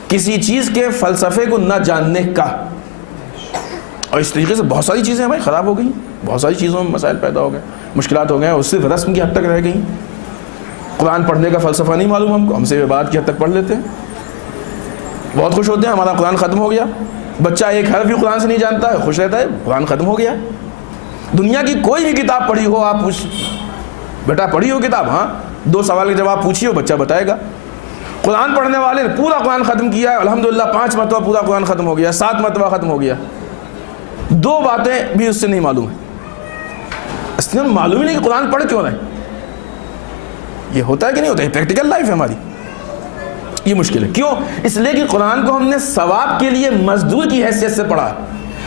کسی چیز کے فلسفے کو نہ جاننے کا. اور اس طریقے سے بہت ساری چیزیں ہماری خراب ہو گئیں، بہت ساری چیزوں میں مسائل پیدا ہو گئے، مشکلات ہو گئے، اور صرف رسم کی حد تک رہ گئیں. قرآن پڑھنے کا فلسفہ نہیں معلوم ہم کو، ہم سے عبادت کی حد تک پڑھ لیتے ہیں، بہت خوش ہوتے ہیں ہمارا قرآن ختم ہو گیا. بچہ ایک حرف بھی قرآن سے نہیں جانتا ہے، خوش رہتا ہے قرآن ختم ہو گیا. دنیا کی کوئی بھی کتاب پڑھی ہو، آپ پوچھ بیٹا پڑھی ہو کتاب؟ ہاں. 2 سوال کے جواب پوچھیے ہو، بچہ بتائے گا. قرآن پڑھنے والے نے پورا قرآن ختم کیا ہے، الحمدللہ 5 مرتبہ پورا قرآن ختم ہو گیا، 7 مرتبہ ختم ہو گیا. 2 باتیں بھی اس سے نہیں معلوم ہیں. اس لیے معلوم ہی نہیں کہ قرآن پڑھ کیوں رہے. یہ ہوتا ہے کہ نہیں ہوتا ہے؟ پریکٹیکل لائف ہے ہماری. یہ مشکل ہے. کیوں؟ اس لیے کہ قرآن کو ہم نے ثواب کے لیے مزدور کی حیثیت سے پڑھا،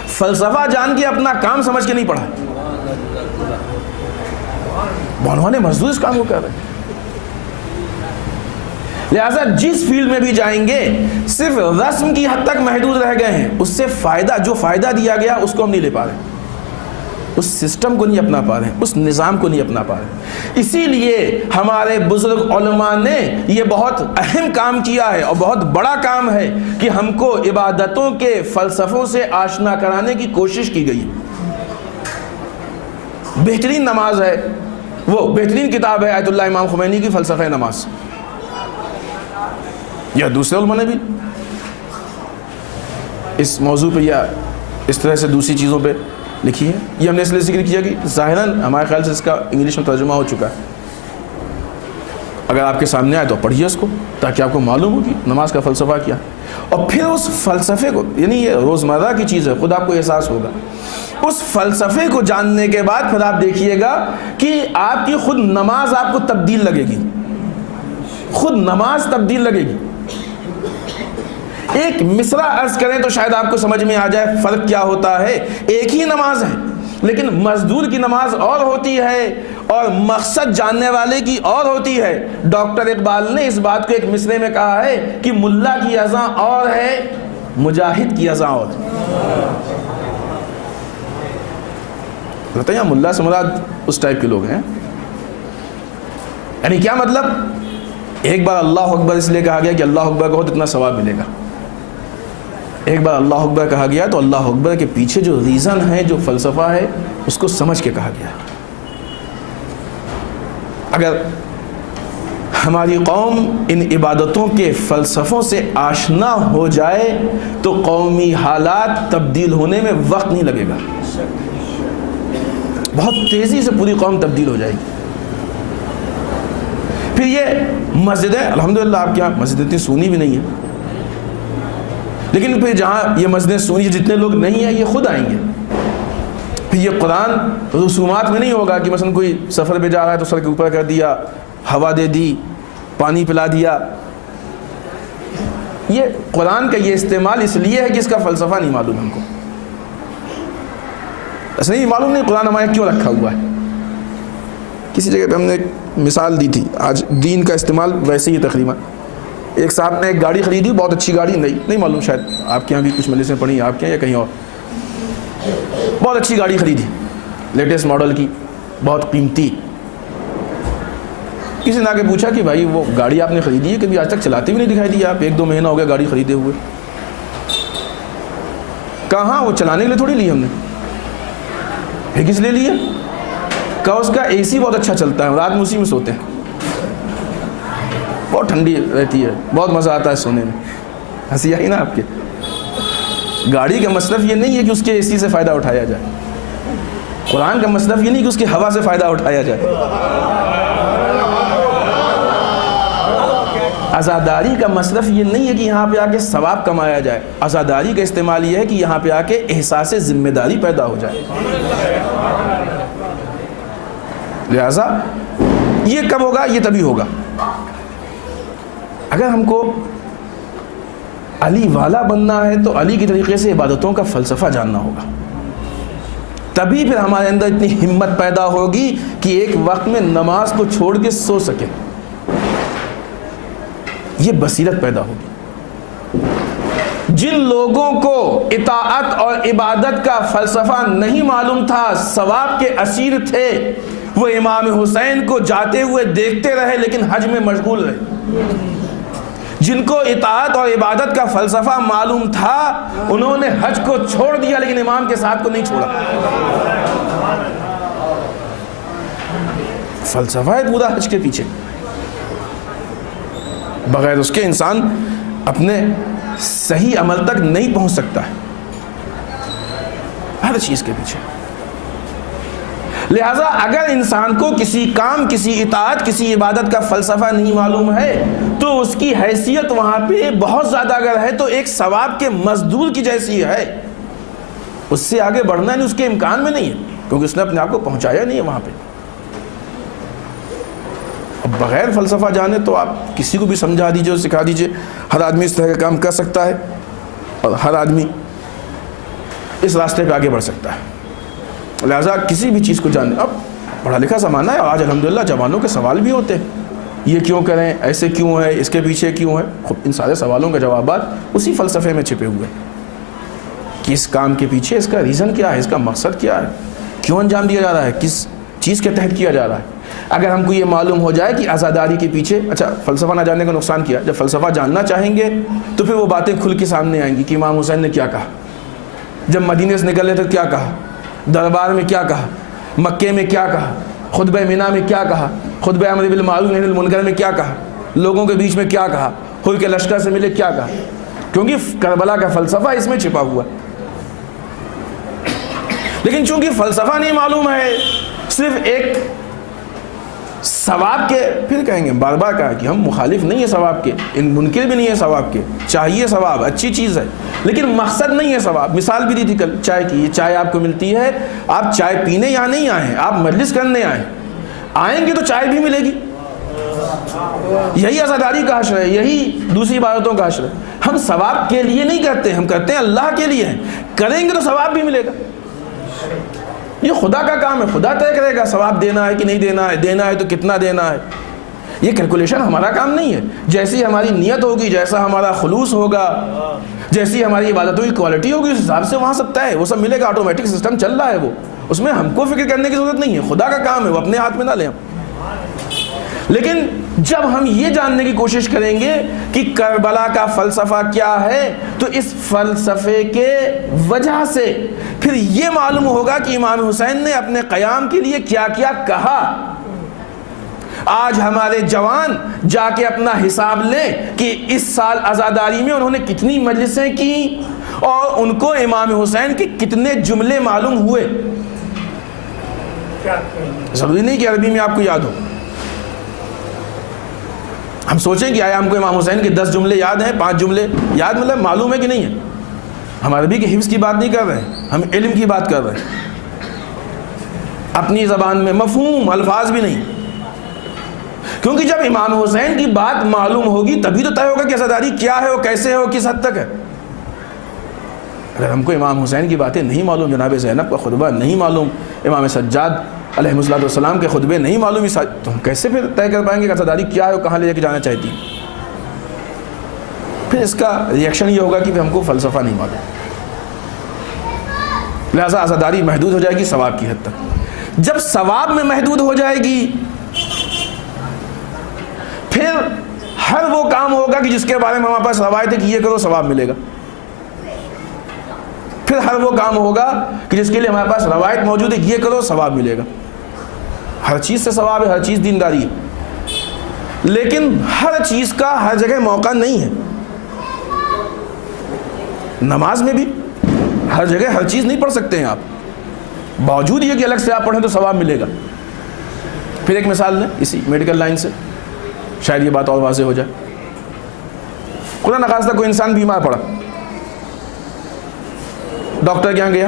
فلسفہ جان کے اپنا کام سمجھ کے نہیں پڑھا. بہنوانے مزدور اس کام کو کر رہے ہیں. لہذا جس فیلڈ میں بھی جائیں گے صرف رسم کی حد تک محدود رہ گئے ہیں. اس سے فائدہ، جو فائدہ دیا گیا اس کو ہم نہیں لے پا رہے، اس سسٹم کو نہیں اپنا پا رہے ہیں، اس نظام کو نہیں اپنا پا رہے. اسی لیے ہمارے بزرگ علماء نے یہ بہت اہم کام کیا ہے اور بہت بڑا کام ہے کہ ہم کو عبادتوں کے فلسفوں سے آشنا کرانے کی کوشش کی گئی. بہترین نماز ہے، وہ بہترین کتاب ہے آیت اللہ امام خمینی کی فلسفہ نماز. یا دوسرے علماء نے بھی اس موضوع پہ یا اس طرح سے دوسری چیزوں پہ لکھی ہے. یہ ہم نے اس لیے ذکر کیا کہ ظاہراً ہمارے خیال سے اس کا انگلش میں ترجمہ ہو چکا ہے. اگر آپ کے سامنے آئے تو پڑھیے اس کو تاکہ آپ کو معلوم ہو کہ نماز کا فلسفہ کیا. اور پھر اس فلسفے کو، یعنی یہ روزمرہ کی چیز ہے، خود آپ کو احساس ہوگا. اس فلسفے کو جاننے کے بعد پھر آپ دیکھیے گا کہ آپ کی خود نماز آپ کو تبدیل لگے گی، خود نماز تبدیل لگے گی. ایک مصرع عرض کریں تو شاید آپ کو سمجھ میں آ جائے فرق کیا ہوتا ہے. ایک ہی نماز ہے لیکن مزدور کی نماز اور ہوتی ہے اور مقصد جاننے والے کی اور ہوتی ہے. ڈاکٹر اقبال نے اس بات کو ایک مصرعے میں کہا ہے کہ ملا کی اذان اور ہے، مجاہد کی اذان اور. لگتا ہے یہاں ملا سے مراد اس ٹائپ کے لوگ ہیں. یعنی کیا مطلب؟ ایک بار اللہ اکبر اس لیے کہا گیا کہ اللہ اکبر کہو تو اتنا ثواب ملے گا. ایک بار اللہ اکبر کہا گیا تو اللہ اکبر کے پیچھے جو ریزن ہے، جو فلسفہ ہے، اس کو سمجھ کے کہا گیا. اگر ہماری قوم ان عبادتوں کے فلسفوں سے آشنا ہو جائے تو قومی حالات تبدیل ہونے میں وقت نہیں لگے گا. بہت تیزی سے پوری قوم تبدیل ہو جائے گی. پھر یہ مسجدیں، الحمدللہ آپ کے یہاں مسجد اتنی سونی بھی نہیں ہے، لیکن پھر جہاں یہ مسجدیں سونی جتنے لوگ نہیں ہیں یہ خود آئیں گے. پھر یہ قرآن رسومات میں نہیں ہوگا کہ مثلا کوئی سفر پہ جا رہا ہے تو سر کے اوپر کر دیا، ہوا دے دی، پانی پلا دیا. یہ قرآن کا یہ استعمال اس لیے ہے کہ اس کا فلسفہ نہیں معلوم ہم کو. ایسا نہیں معلوم نہیں قرآن ہمارے کیوں رکھا ہوا ہے. کسی جگہ پہ ہم نے ایک مثال دی تھی، آج دین کا استعمال ویسے ہی تقریباً. ایک صاحب نے ایک گاڑی خریدی، بہت اچھی گاڑی، نہیں معلوم، شاید آپ کے یہاں بھی کچھ مجلسیں پڑھی آپ کے یہاں یا کہیں اور. بہت اچھی گاڑی خریدی، لیٹسٹ ماڈل کی، بہت قیمتی. کسی نے آ کے پوچھا کہ بھائی وہ گاڑی آپ نے خریدی ہے کبھی آج تک چلاتے بھی نہیں دکھائی دی آپ، 1-2 مہینہ ہو گیا گاڑی خریدے ہوئے. کہاں وہ چلانے کے لیے تھوڑی لی ہم نے. پھر کس لیے لی ہے؟ کہ اس کا اے سی بہت اچھا چلتا ہے، رات میں اسی میں سوتے ہیں، بہت ٹھنڈی رہتی ہے، بہت مزہ آتا ہے سونے میں. ہنسی آئی نا آپ کے؟ گاڑی کا مصرف یہ نہیں ہے کہ اس کے اے سی سے فائدہ اٹھایا جائے. قرآن کا مصرف یہ نہیں کہ اس کی ہوا سے فائدہ اٹھایا جائے. عزاداری کا مصرف یہ نہیں ہے کہ یہاں پہ آ کے ثواب کمایا جائے. عزاداری کا استعمال یہ ہے کہ یہاں پہ آ کے احساس ذمہ داری پیدا ہو جائے. لہذا یہ کب ہوگا؟ یہ تبھی ہوگا اگر ہم کو علی والا بننا ہے تو علی کی طریقے سے عبادتوں کا فلسفہ جاننا ہوگا. تبھی پھر ہمارے اندر اتنی ہمت پیدا ہوگی کہ ایک وقت میں نماز کو چھوڑ کے سو سکے. یہ بصیرت پیدا ہوگی. جن لوگوں کو اطاعت اور عبادت کا فلسفہ نہیں معلوم تھا، ثواب کے اسیر تھے، وہ امام حسین کو جاتے ہوئے دیکھتے رہے لیکن حج میں مشغول رہے. جن کو اطاعت اور عبادت کا فلسفہ معلوم تھا انہوں نے حج کو چھوڑ دیا لیکن امام کے ساتھ کو نہیں چھوڑا. فلسفہ ہے پورا حج کے پیچھے. بغیر اس کے انسان اپنے صحیح عمل تک نہیں پہنچ سکتا ہے، ہر چیز کے پیچھے. لہذا اگر انسان کو کسی کام، کسی اطاعت، کسی عبادت کا فلسفہ نہیں معلوم ہے تو اس کی حیثیت وہاں پہ بہت زیادہ اگر ہے تو ایک ثواب کے مزدور کی جیسی ہے. اس سے آگے بڑھنا نہیں، اس کے امکان میں نہیں ہے، کیونکہ اس نے اپنے آپ کو پہنچایا نہیں ہے وہاں پہ. اب بغیر فلسفہ جانے تو آپ کسی کو بھی سمجھا دیجئے اور سکھا دیجئے، ہر آدمی اس طرح کا کام کر سکتا ہے اور ہر آدمی اس راستے پہ آگے بڑھ سکتا ہے. لہٰذا کسی بھی چیز کو جاننے، اب پڑھا لکھا زمانہ ہے، آج الحمدللہ جوانوں کے سوال بھی ہوتے ہیں، یہ کیوں کریں، ایسے کیوں ہے، اس کے پیچھے کیوں ہے. ان سارے سوالوں کے جوابات اسی فلسفے میں چھپے ہوئے کہ اس کام کے پیچھے اس کا ریزن کیا ہے، اس کا مقصد کیا ہے، کیوں انجام دیا جا رہا ہے، کس چیز کے تحت کیا جا رہا ہے. اگر ہم کو یہ معلوم ہو جائے کہ عزاداری کے پیچھے، اچھا فلسفہ نہ جاننے کا نقصان کیا، جب فلسفہ جاننا چاہیں گے تو پھر وہ باتیں کھل کے سامنے آئیں گی کہ امام حسین نے کیا کہا، جب مدینے سے نکلے تو کیا کہا، دربار میں کیا کہا، مکے میں کیا کہا، خطبہ مینا میں کیا کہا، خطبہ امر بالمعروف نہی عن المنکر میں کیا کہا، لوگوں کے بیچ میں کیا کہا، خود کے لشکر سے ملے کیا کہا. کیونکہ کربلا کا فلسفہ اس میں چھپا ہوا ہے. لیکن چونکہ فلسفہ نہیں معلوم ہے، صرف ایک ثواب کے، پھر کہیں گے بار بار کہا کہ ہم مخالف نہیں ہے ثواب کے، ان منکر بھی نہیں ہے ثواب کے، چاہیے ثواب، اچھی چیز ہے، لیکن مقصد نہیں ہے ثواب۔ مثال بھی دی تھی کل چائے کی، یہ چائے آپ کو ملتی ہے، آپ چائے پینے یہاں نہیں آئے ہیں، آپ مجلس کرنے آئیں گے تو چائے بھی ملے گی۔ یہی عزاداری کا حشر ہے، یہی دوسری عبادتوں کا حشر ہے۔ ہم ثواب کے لیے نہیں کرتے، ہم کرتے ہیں اللہ کے لیے ہیں، کریں گے تو ثواب بھی ملے گا۔ یہ خدا کا کام ہے، خدا طے کرے گا ثواب دینا ہے کہ نہیں دینا ہے، دینا ہے تو کتنا دینا ہے۔ یہ کیلکولیشن ہمارا کام نہیں ہے۔ جیسی ہماری نیت ہوگی، جیسا ہمارا خلوص ہوگا، جیسی ہماری عبادتوں کی کوالٹی ہوگی، اس حساب سے وہاں سب طے ہے، وہ سب ملے گا، آٹومیٹک سسٹم چل رہا ہے وہ، اس میں ہم کو فکر کرنے کی ضرورت نہیں ہے، خدا کا کام ہے، وہ اپنے ہاتھ میں نہ لیں ہم۔ لیکن جب ہم یہ جاننے کی کوشش کریں گے کہ کربلا کا فلسفہ کیا ہے، تو اس فلسفے کے وجہ سے پھر یہ معلوم ہوگا کہ امام حسین نے اپنے قیام کے لیے کیا کیا کہا۔ آج ہمارے جوان جا کے اپنا حساب لیں کہ اس سال عزاداری میں انہوں نے کتنی مجلسیں کی اور ان کو امام حسین کے کتنے جملے معلوم ہوئے۔ ضروری نہیں کہ عربی میں آپ کو یاد ہو، ہم سوچیں کہ آیا ہم کو امام حسین کے 10 جملے یاد ہیں، 5 جملے یاد، مطلب معلوم ہے کہ نہیں ہے۔ ہم عربی کے حفظ کی بات نہیں کر رہے ہیں، ہم علم کی بات کر رہے ہیں، اپنی زبان میں مفہوم الفاظ بھی نہیں، کیونکہ جب امام حسین کی بات معلوم ہوگی تبھی تو طے ہوگا کہ عزاداری کیا ہے، وہ کیسے ہے، وہ کس حد تک ہے۔ اگر ہم کو امام حسین کی باتیں نہیں معلوم، جناب زینب کا خطبہ نہیں معلوم، امام سجاد علیہ السلام کے خطبے نہیں معلوم، تو ہم کیسے پھر طے کر پائیں گے کہ عزاداری کیا ہے اور کہاں لے کے جانا چاہتی ہے؟ پھر اس کا ریئیکشن یہ ہوگا کہ ہم کو فلسفہ نہیں معلوم، لہذا عزاداری محدود ہو جائے گی ثواب کی حد تک۔ جب ثواب میں محدود ہو جائے گی، پھر ہر وہ کام ہوگا کہ جس کے بارے میں ہمارے پاس روایت ہے کہ یہ کرو ثواب ملے گا، پھر ہر وہ کام ہوگا کہ جس کے لیے ہمارے پاس روایت موجود ہے یہ کرو ثواب ملے گا۔ ہر چیز سے ثواب ہے، ہر چیز دینداری ہے، لیکن ہر چیز کا ہر جگہ موقع نہیں ہے۔ نماز میں بھی ہر جگہ ہر چیز نہیں پڑھ سکتے ہیں آپ، باوجود یہ کہ الگ سے آپ پڑھیں تو ثواب ملے گا۔ پھر ایک مثال لیں اسی میڈیکل لائن سے، شاید یہ بات اور واضح ہو جائے۔ خدا نخواستہ کوئی انسان بیمار پڑا، ڈاکٹر کے یہاں گیا،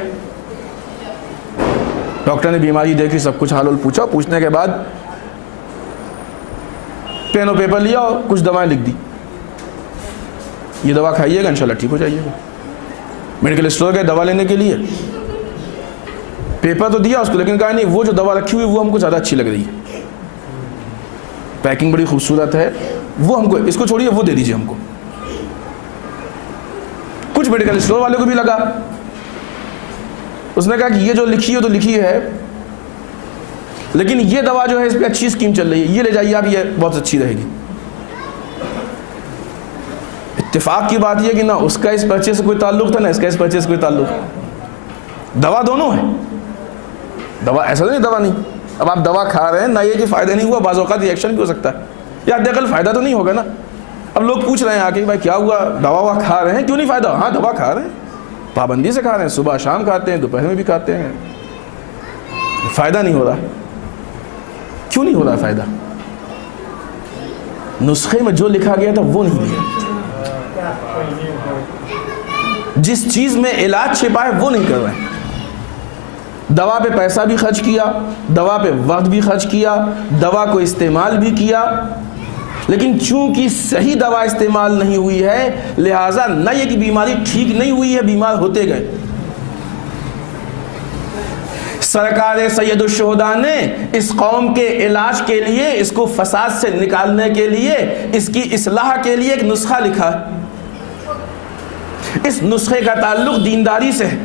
ڈاکٹر نے بیماری دیکھی، سب کچھ حال پوچھا، پوچھنے کے بعد پین اور پیپر لیا اور کچھ دوائیں لکھ دی، یہ دوا کھائیے گا انشاءاللہ ٹھیک ہو جائیے گا۔ میڈیکل اسٹور گئے دوا لینے کے لیے، پیپر تو دیا اس کو، لیکن کہا نہیں وہ جو دوا رکھی ہوئی وہ ہم کو زیادہ اچھی لگ رہی ہے، پیکنگ بڑی خوبصورت ہے، وہ ہم کو، اس کو چھوڑیے وہ دے دیجیے ہم کو۔ کچھ میڈیکل اسٹور والے کو بھی لگا، اس نے کہا کہ یہ جو لکھی ہے تو لکھی ہے، لیکن یہ دوا جو ہے اس پہ اچھی اسکیم چل رہی ہے، یہ لے جائیے آپ، یہ بہت اچھی رہے گی۔ اتفاق کی بات یہ کہ نہ اس کا اس پرچے سے کوئی تعلق تھا، نہ اس کا اس پرچے سے کوئی تعلق، دوا دونوں ہے، دوا ایسا نہیں دوا نہیں۔ اب آپ دوا کھا رہے ہیں، نہ یہ کہ فائدہ نہیں ہوا، بعض اوقات ریئیکشن بھی ہو سکتا ہے، یا حداقل فائدہ تو نہیں ہوگا نا۔ اب لوگ پوچھ رہے ہیں آ کے بھائی کیا ہوا، دوا کھا رہے ہیں کیوں نہیں فائدہ؟ ہاں دوا کھا رہے ہیں، پابندی سے کھا رہے ہیں، صبح شام کھاتے ہیں، دوپہر میں بھی کھاتے ہیں، فائدہ نہیں ہو رہا۔ کیوں نہیں ہو رہا فائدہ؟ نسخے میں جو لکھا گیا تھا وہ نہیں دیا، جس چیز میں علاج چھپا ہے وہ نہیں کر رہے ہیں۔ دوا پہ پیسہ بھی خرچ کیا، دوا پہ وقت بھی خرچ کیا، دوا کو استعمال بھی کیا، لیکن چونکہ صحیح دوا استعمال نہیں ہوئی ہے، لہٰذا نہ یہ کہ بیماری ٹھیک نہیں ہوئی ہے، بیمار ہوتے گئے۔ سرکار سید الشہداء نے اس قوم کے علاج کے لیے، اس کو فساد سے نکالنے کے لیے، اس کی اصلاح کے لیے ایک نسخہ لکھا ہے۔ اس نسخے کا تعلق دینداری سے ہے،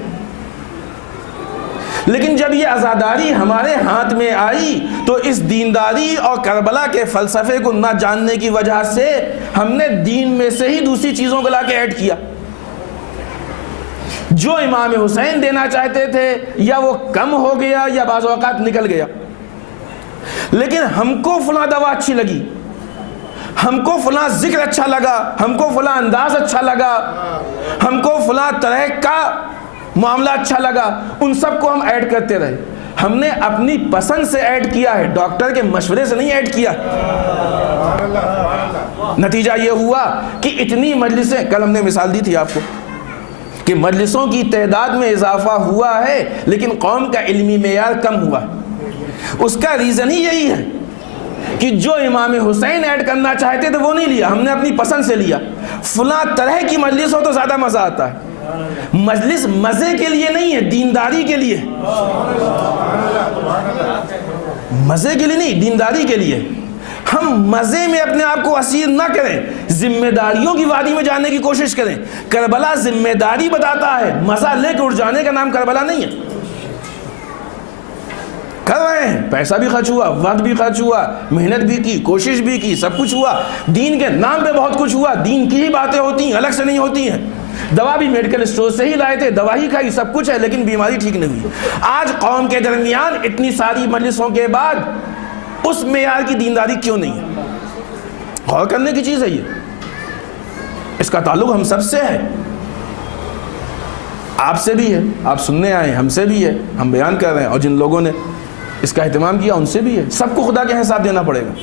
لیکن جب یہ عزاداری ہمارے ہاتھ میں آئی تو اس دینداری اور کربلا کے فلسفے کو نہ جاننے کی وجہ سے ہم نے دین میں سے ہی دوسری چیزوں کو لا کے ایڈ کیا۔ جو امام حسین دینا چاہتے تھے یا وہ کم ہو گیا یا بعض اوقات نکل گیا، لیکن ہم کو فلاں دوا اچھی لگی، ہم کو فلاں ذکر اچھا لگا، ہم کو فلاں انداز اچھا لگا، ہم کو فلاں طرح کا معاملہ اچھا لگا، ان سب کو ہم ایڈ کرتے رہے. ہم نے اپنی پسند سے ایڈ کیا ہے، ڈاکٹر کے مشورے سے نہیں ایڈ کیا. نتیجہ یہ ہوا کہ اتنی مجلسیں، کل ہم نے مثال دی تھی آپ کو کہ مجلسوں کی تعداد میں اضافہ ہوا ہے لیکن قوم کا علمی معیار کم ہوا. اس کا ریزن ہی یہی ہے کہ جو امام حسین ایڈ کرنا چاہتے تھے وہ نہیں لیا، ہم نے اپنی پسند سے لیا. فلاں طرح کی مجلس ہو تو زیادہ مزہ آتا ہے. مجلس مزے کے لیے نہیں ہے، دینداری کے لیے. مزے کے لیے نہیں، دینداری کے لیے. ہم مزے میں اپنے آپ کو اسیر نہ کریں، ذمہ داریوں کی وادی میں جانے کی کوشش کریں. کربلا ذمہ داری بتاتا ہے، مزہ لے کے اٹھ جانے کا نام کربلا نہیں ہے. کر رہے ہیں، پیسہ بھی خرچ ہوا، وقت بھی خرچ ہوا، محنت بھی کی، کوشش بھی کی، سب کچھ ہوا. دین کے نام پہ بہت کچھ ہوا، دین کی ہی باتیں ہوتی ہیں، الگ سے نہیں ہوتی ہیں. دوا بھی میڈیکل اسٹور سے ہی لائے تھے، دوا ہی کھائی، سب کچھ ہے، لیکن بیماری ٹھیک نہیں ہوئی. آج قوم کے درمیان اتنی ساری مجلسوں کے بعد اس معیار کی دینداری کیوں نہیں ہے؟ غور کرنے کی چیز ہے یہ. اس کا تعلق ہم سب سے ہے، آپ سے بھی ہے، آپ سننے آئے، ہم سے بھی ہے، ہم بیان کر رہے ہیں، اور جن لوگوں نے اس کا اہتمام کیا ان سے بھی ہے. سب کو خدا کے حساب دینا پڑے گا.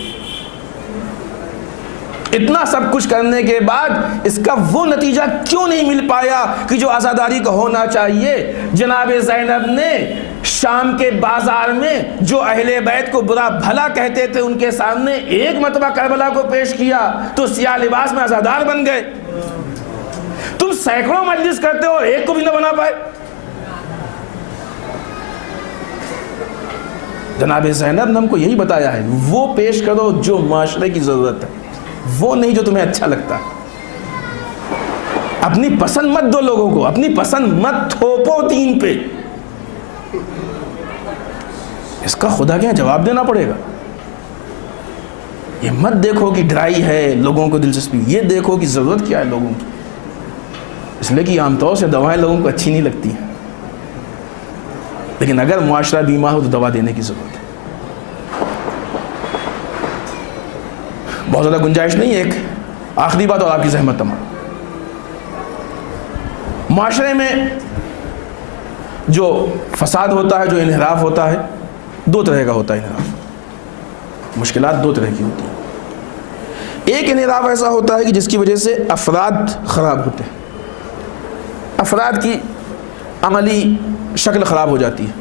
اتنا سب کچھ کرنے کے بعد اس کا وہ نتیجہ کیوں نہیں مل پایا کہ جو عزاداری کا ہونا چاہیے؟ جناب زینب نے شام کے بازار میں جو اہل بیت کو برا بھلا کہتے تھے ان کے سامنے ایک مرتبہ کربلا کو پیش کیا تو سیاہ لباس میں عزادار بن گئے. تم سینکڑوں مجلس کرتے ہو، ایک کو بھی نہ بنا پائے. جناب زینب نے ہم کو یہی بتایا ہے، وہ پیش کرو جو معاشرے کی ضرورت ہے، وہ نہیں جو تمہیں اچھا لگتا ہے. اپنی پسند مت دو لوگوں کو، اپنی پسند مت تھوپو دین پہ. اس کا خدا کے یہاں جواب دینا پڑے گا. یہ مت دیکھو کہ ڈرائی ہے، لوگوں کو دلچسپی، یہ دیکھو کہ ضرورت کیا ہے لوگوں کی. اس لیے کہ عام طور سے دوائیں لوگوں کو اچھی نہیں لگتی ہیں، لیکن اگر معاشرہ بیمار ہو تو دوا دینے کی ضرورت ہے. بہت زیادہ گنجائش نہیں ہے. ایک آخری بات اور آپ کی زحمت تمام. معاشرے میں جو فساد ہوتا ہے، جو انحراف ہوتا ہے، دو طرح کا ہوتا ہے. انحراف، مشکلات دو طرح کی ہوتی ہیں. ایک انحراف ایسا ہوتا ہے کہ جس کی وجہ سے افراد خراب ہوتے ہیں، افراد کی عملی شکل خراب ہو جاتی ہے.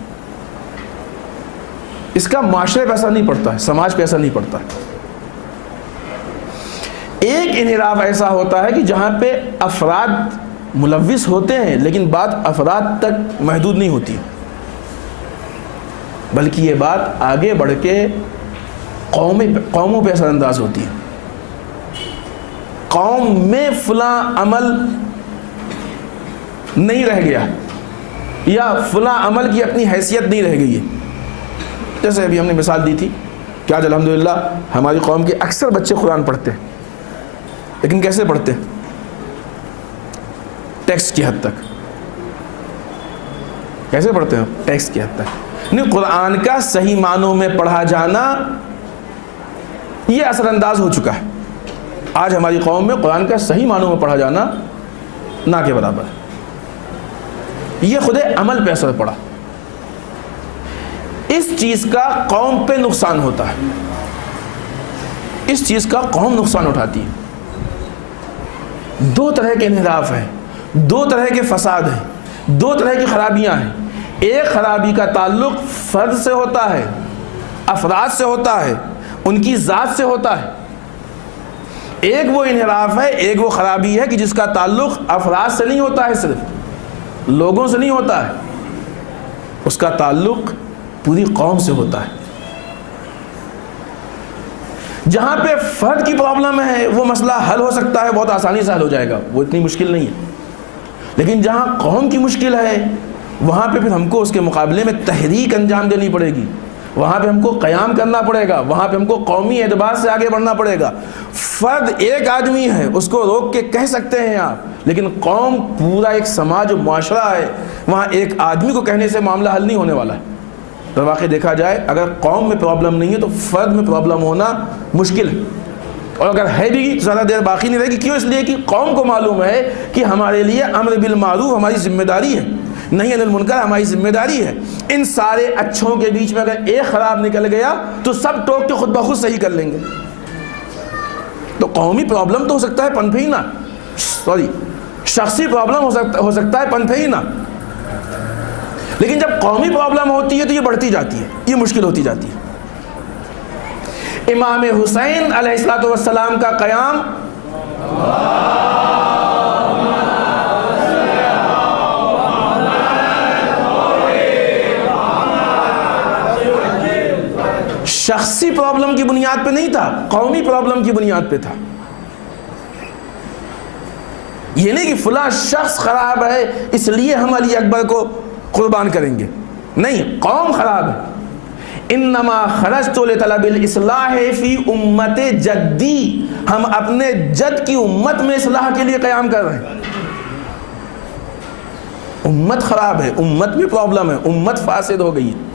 اس کا معاشرے پہ اثر نہیں پڑتا ہے، سماج پہ اثر نہیں پڑتا ہے. ایک انحراف ایسا ہوتا ہے کہ جہاں پہ افراد ملوث ہوتے ہیں لیکن بات افراد تک محدود نہیں ہوتی، بلکہ یہ بات آگے بڑھ کے قوموں پہ اثر انداز ہوتی ہے. قوم میں فلاں عمل نہیں رہ گیا یا فلاں عمل کی اپنی حیثیت نہیں رہ گئی ہے. جیسے ابھی ہم نے مثال دی تھی کہ آج الحمدللہ ہماری قوم کے اکثر بچے قرآن پڑھتے ہیں، لیکن کیسے پڑھتے ہیں؟ ٹیکسٹ کی حد تک. کیسے پڑھتے ہیں؟ ٹیکسٹ کی حد تک. نہیں، قرآن کا صحیح معنوں میں پڑھا جانا یہ اثر انداز ہو چکا ہے. آج ہماری قوم میں قرآن کا صحیح معنوں میں پڑھا جانا نہ کے برابر ہے. یہ خود عمل پہ اثر پڑا. اس چیز کا قوم پہ نقصان ہوتا ہے، اس چیز کا قوم نقصان اٹھاتی ہے. دو طرح کے انحراف ہیں، دو طرح کے فساد ہیں، دو طرح کی خرابیاں ہیں. ایک خرابی کا تعلق فرد سے ہوتا ہے، افراد سے ہوتا ہے، ان کی ذات سے ہوتا ہے. ایک وہ انحراف ہے، ایک وہ خرابی ہے کہ جس کا تعلق افراد سے نہیں ہوتا ہے، صرف لوگوں سے نہیں ہوتا ہے، اس کا تعلق پوری قوم سے ہوتا ہے. جہاں پہ فرد کی پرابلم ہے وہ مسئلہ حل ہو سکتا ہے، بہت آسانی سے حل ہو جائے گا، وہ اتنی مشکل نہیں ہے. لیکن جہاں قوم کی مشکل ہے وہاں پہ پھر ہم کو اس کے مقابلے میں تحریک انجام دینی پڑے گی، وہاں پہ ہم کو قیام کرنا پڑے گا، وہاں پہ ہم کو قومی اعتبار سے آگے بڑھنا پڑے گا. فرد ایک آدمی ہے، اس کو روک کے کہہ سکتے ہیں آپ، لیکن قوم پورا ایک سماج و معاشرہ ہے، وہاں ایک آدمی کو کہنے سے معاملہ حل نہیں ہونے والا ہے. در واقع دیکھا جائے اگر قوم میں پرابلم نہیں ہے تو فرد میں پرابلم ہونا مشکل ہے، اور اگر ہے بھی تو زیادہ دیر باقی نہیں رہے گی. کیوں؟ اس لیے کہ قوم کو معلوم ہے کہ ہمارے لیے امر بالمعروف ہماری ذمہ داری ہے. نہیں عن المنکر ہماری ذمہ داری ہے. ان سارے اچھوں کے بیچ میں اگر ایک خراب نکل گیا تو سب ٹوک کے خود بخود صحیح کر لیں گے. تو قومی پرابلم تو ہو سکتا ہے پنپے ہی نا، شخصی پرابلم ہو سکتا ہے پنپے ہی نا، لیکن جب قومی پرابلم ہوتی ہے تو یہ بڑھتی جاتی ہے، یہ مشکل ہوتی جاتی ہے. امام حسین علیہ السلام کا قیام شخصی پرابلم کی بنیاد پہ نہیں تھا، قومی پرابلم کی بنیاد پہ تھا. یہ نہیں کہ فلاں شخص خراب ہے اس لیے ہم علی اکبر کو قربان کریں گے، نہیں، قوم خراب ہے. انما خرجت لطلب الاصلاح فی امت جدی، ہم اپنے جد کی امت میں اصلاح کے لیے قیام کر رہے ہیں. امت خراب ہے، امت میں پرابلم ہے، امت فاسد ہو گئی ہے.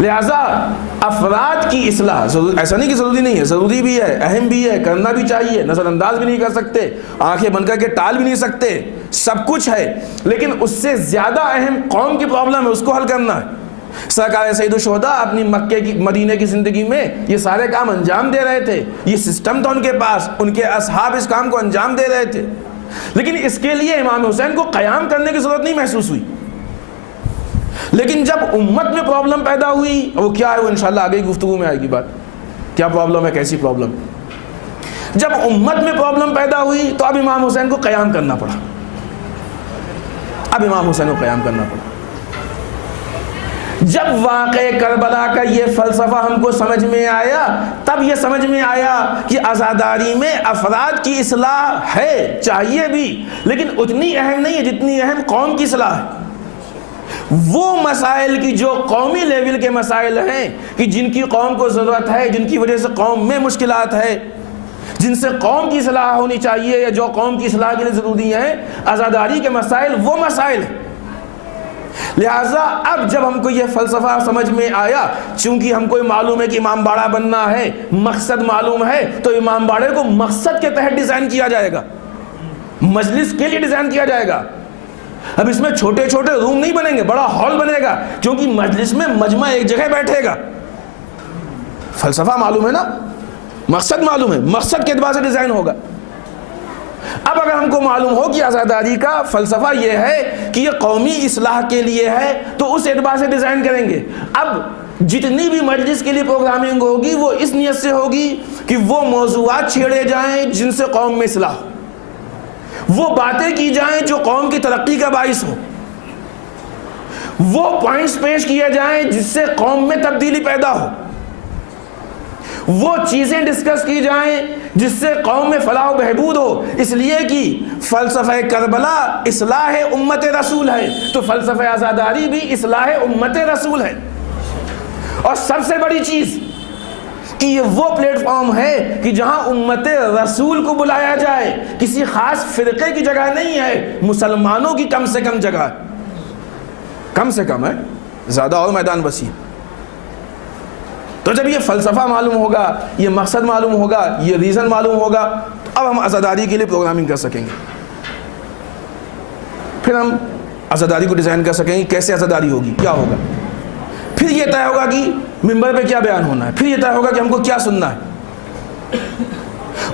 لہذا افراد کی اصلاح ایسا نہیں کہ ضروری نہیں ہے، ضروری بھی ہے، اہم بھی ہے، کرنا بھی چاہیے، نظر انداز بھی نہیں کر سکتے، آنکھیں بند کر کے ٹال بھی نہیں سکتے، سب کچھ ہے، لیکن اس سے زیادہ اہم قوم کی پرابلم ہے، اس کو حل کرنا ہے. سرکار سید الشہداء اپنی مکے کی مدینہ کی زندگی میں یہ سارے کام انجام دے رہے تھے، یہ سسٹم تھا ان کے پاس، ان کے اصحاب اس کام کو انجام دے رہے تھے، لیکن اس کے لیے امام حسین کو قیام کرنے کی ضرورت نہیں محسوس ہوئی. لیکن جب امت میں پرابلم پیدا ہوئی، وہ کیا ہے وہ انشاءاللہ آگے گفتگو میں آئے گی بات، کیا پرابلم ہے، کیسی پرابلم. جب امت میں پرابلم پیدا ہوئی تو اب امام حسین کو قیام کرنا پڑا، اب امام حسین کو قیام کرنا پڑا. جب واقع کربلا کا یہ فلسفہ ہم کو سمجھ میں آیا، تب یہ سمجھ میں آیا کہ عزاداری میں افراد کی اصلاح ہے، چاہیے بھی، لیکن اتنی اہم نہیں ہے جتنی اہم قوم کی اصلاح ہے. وہ مسائل کی جو قومی لیول کے مسائل ہیں کہ جن کی قوم کو ضرورت ہے، جن کی وجہ سے قوم میں مشکلات ہے، جن سے قوم کی اصلاح ہونی چاہیے یا جو قوم کی اصلاح کے لیے ضروری ہیں، عزاداری کے مسائل وہ مسائل ہیں. لہٰذا اب جب ہم کو یہ فلسفہ سمجھ میں آیا، چونکہ ہم کو معلوم ہے کہ امام باڑہ بننا ہے، مقصد معلوم ہے، تو امام باڑے کو مقصد کے تحت ڈیزائن کیا جائے گا، مجلس کے لیے ڈیزائن کیا جائے گا. اب اس میں چھوٹے چھوٹے روم نہیں بنیں گے، بڑا ہال بنے گا، کیونکہ مجلس میں مجمع ایک جگہ بیٹھے گا. فلسفہ معلوم ہے نا، مقصد معلوم ہے، مقصد کے اعتبار سے ڈیزائن ہوگا. اب اگر ہم کو معلوم ہو کہ عزاداری کا فلسفہ یہ ہے کہ یہ قومی اصلاح کے لیے ہے، تو اس اعتبار سے ڈیزائن کریں گے. اب جتنی بھی مجلس کے لیے پروگرامنگ ہوگی وہ اس نیت سے ہوگی کہ وہ موضوعات چھیڑے جائیں جن سے قوم میں اصلاح ہو، وہ باتیں کی جائیں جو قوم کی ترقی کا باعث ہو، وہ پوائنٹس پیش کیے جائیں جس سے قوم میں تبدیلی پیدا ہو، وہ چیزیں ڈسکس کی جائیں جس سے قوم میں فلاح و بہبود ہو. اس لیے کہ فلسفہ کربلا اصلاح امت رسول ہے، تو فلسفہ عزاداری بھی اصلاح امت رسول ہے. اور سب سے بڑی چیز کہ یہ وہ پلیٹ فارم ہے کہ جہاں امت رسول کو بلایا جائے، کسی خاص فرقے کی جگہ نہیں ہے، مسلمانوں کی کم سے کم جگہ، کم سے کم ہے، زیادہ اور میدان وسیع. تو جب یہ فلسفہ معلوم ہوگا، یہ مقصد معلوم ہوگا، یہ ریزن معلوم ہوگا، تو اب ہم عزاداری کے لیے پروگرامنگ کر سکیں گے. پھر ہم عزاداری کو ڈیزائن کر سکیں گے، کیسے عزاداری ہوگی، کیا ہوگا. پھر یہ طے ہوگا کہ ممبر پہ کیا بیان ہونا ہے، پھر یہ طے ہوگا کہ ہم کو کیا سننا ہے.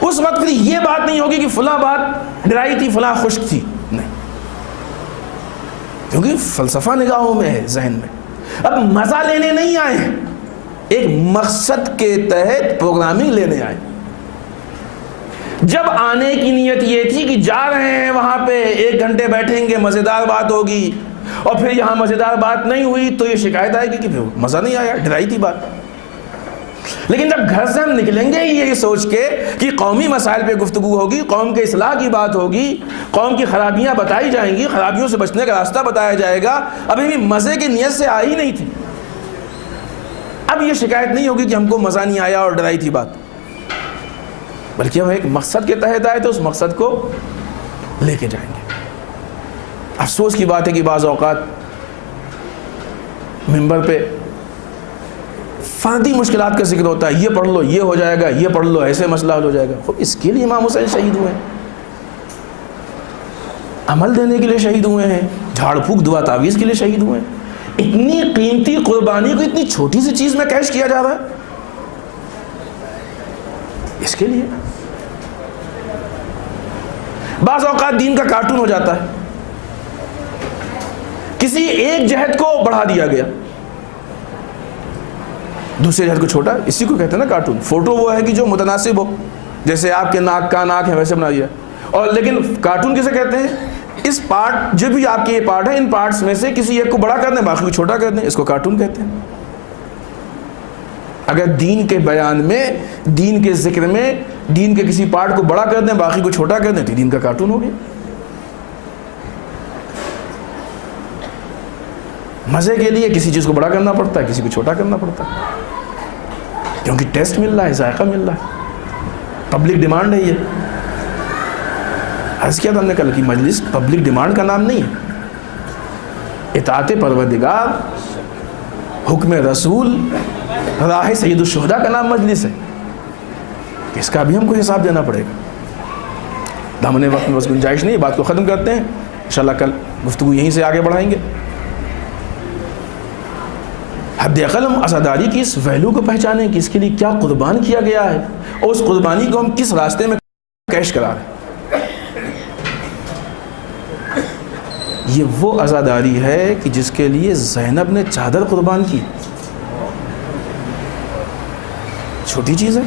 اس وقت پھر یہ بات نہیں ہوگی کہ فلاں بات ڈرائی تھی، فلاں خشک تھی، نہیں، کیونکہ فلسفہ نگاہوں میں ہے، ذہن میں. اب مزہ لینے نہیں آئے ہیں، ایک مقصد کے تحت پروگرامنگ لینے آئے. جب آنے کی نیت یہ تھی کہ جا رہے ہیں وہاں پہ 1 گھنٹے بیٹھیں گے، مزیدار بات ہوگی، اور پھر یہاں مزیدار بات نہیں ہوئی تو یہ شکایت آئے گی کہ پھر مزہ نہیں آیا، ڈرائی تھی بات. لیکن جب گھر سے ہم نکلیں گے یہ سوچ کے کہ قومی مسائل پہ گفتگو ہوگی، قوم کے اصلاح کی بات ہوگی، قوم کی خرابیاں بتائی جائیں گی، خرابیوں سے بچنے کا راستہ بتایا جائے گا، ابھی بھی مزے کی نیت سے آئی نہیں تھی. اب یہ شکایت نہیں ہوگی کہ ہم کو مزہ نہیں آیا اور ڈرائی تھی بات، بلکہ ہم ایک مقصد کے تحت آئے تو اس مقصد کو لے کے جائیں گے. افسوس کی بات ہے کہ بعض اوقات ممبر پہ فردی مشکلات کا ذکر ہوتا ہے، یہ پڑھ لو، یہ ہو جائے گا، یہ پڑھ لو، ایسے مسئلہ حل ہو جائے گا. اس کے لیے امام حسین شہید ہوئے. عمل دینے کے لیے شہید ہوئے ہیں, جھاڑ پھونک دعا تعویذ کے لیے شہید ہوئے ہیں. اتنی قیمتی قربانی کو اتنی چھوٹی سی چیز میں کیش کیا جا رہا ہے اس کے لیے. بعض اوقات دین کا کارٹون ہو جاتا ہے, کسی ایک جہد کو بڑھا دیا گیا, دوسرے جہد کو چھوٹا, اسی کو کہتے ہیں نا کارٹون. فوٹو وہ ہے کہ جو متناسب ہو, جیسے آپ کے ناک کا ناک ہے ویسے بنا دیا. اور لیکن کارٹون کسے کہتے ہیں؟ اس پارٹ جو بھی آپ کے یہ پارٹ ہے, ان پارٹس میں سے کسی ایک کو بڑا کر دیں باقی کو چھوٹا کر دیں, اس کو کارٹون کہتے ہیں. اگر دین کے بیان میں, دین کے ذکر میں دین کے کسی پارٹ کو بڑا کر دیں باقی کو چھوٹا کر دیں تو دین کا کارٹون ہو گیا. مزے کے لیے کسی چیز کو بڑا کرنا پڑتا ہے, کسی کو چھوٹا کرنا پڑتا ہے, کیونکہ ٹیسٹ مل رہا ہے, ذائقہ مل رہا ہے, پبلک ڈیمانڈ ہے. یہ عرض کیا تھا ہم نے کل کی مجلس پبلک ڈیمانڈ کا نام نہیں ہے. اطاعت پروردگار, حکم رسول, راہ سید الشہداء کا نام مجلس ہے. اس کا بھی ہم کو حساب دینا پڑے گا. دامن وقت میں بس گنجائش نہیں, بات کو ختم کرتے ہیں, انشاءاللہ کل گفتگو یہیں سے آگے بڑھائیں گے. حد اقل ہم عزاداری کی اس ویلیو کو پہچانیں کہ اس کے لیے کیا قربان کیا گیا ہے اور اس قربانی کو ہم کس راستے میں کیش کرا رہے ہیں. یہ وہ عزاداری ہے کہ جس کے لیے زینب نے چادر قربان کی. چھوٹی چیز ہے.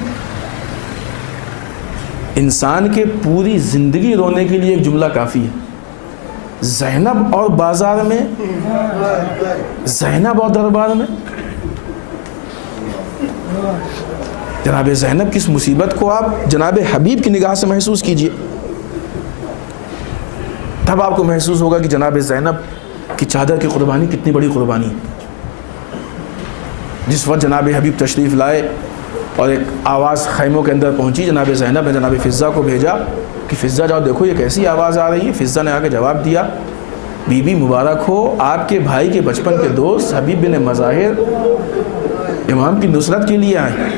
انسان کے پوری زندگی رونے کے لیے ایک جملہ کافی ہے. زینب اور بازار میں, زینب اور دربار میں. جناب زینب کی اس مصیبت کو آپ جناب حبیب کی نگاہ سے محسوس کیجئے, تب آپ کو محسوس ہوگا کہ جناب زینب کی چادر کی قربانی کتنی بڑی قربانی ہے. جس وقت جناب حبیب تشریف لائے اور ایک آواز خیموں کے اندر پہنچی, جناب زینب نے جناب فضہ کو بھیجا کہ فضہ جاؤ دیکھو یہ کیسی آواز آ رہی ہے. فضہ نے آ کے جواب دیا, بی بی مبارک ہو, آپ کے بھائی کے بچپن کے دوست حبیب بن مظاہر امام کی نصرت کے لیے آئے.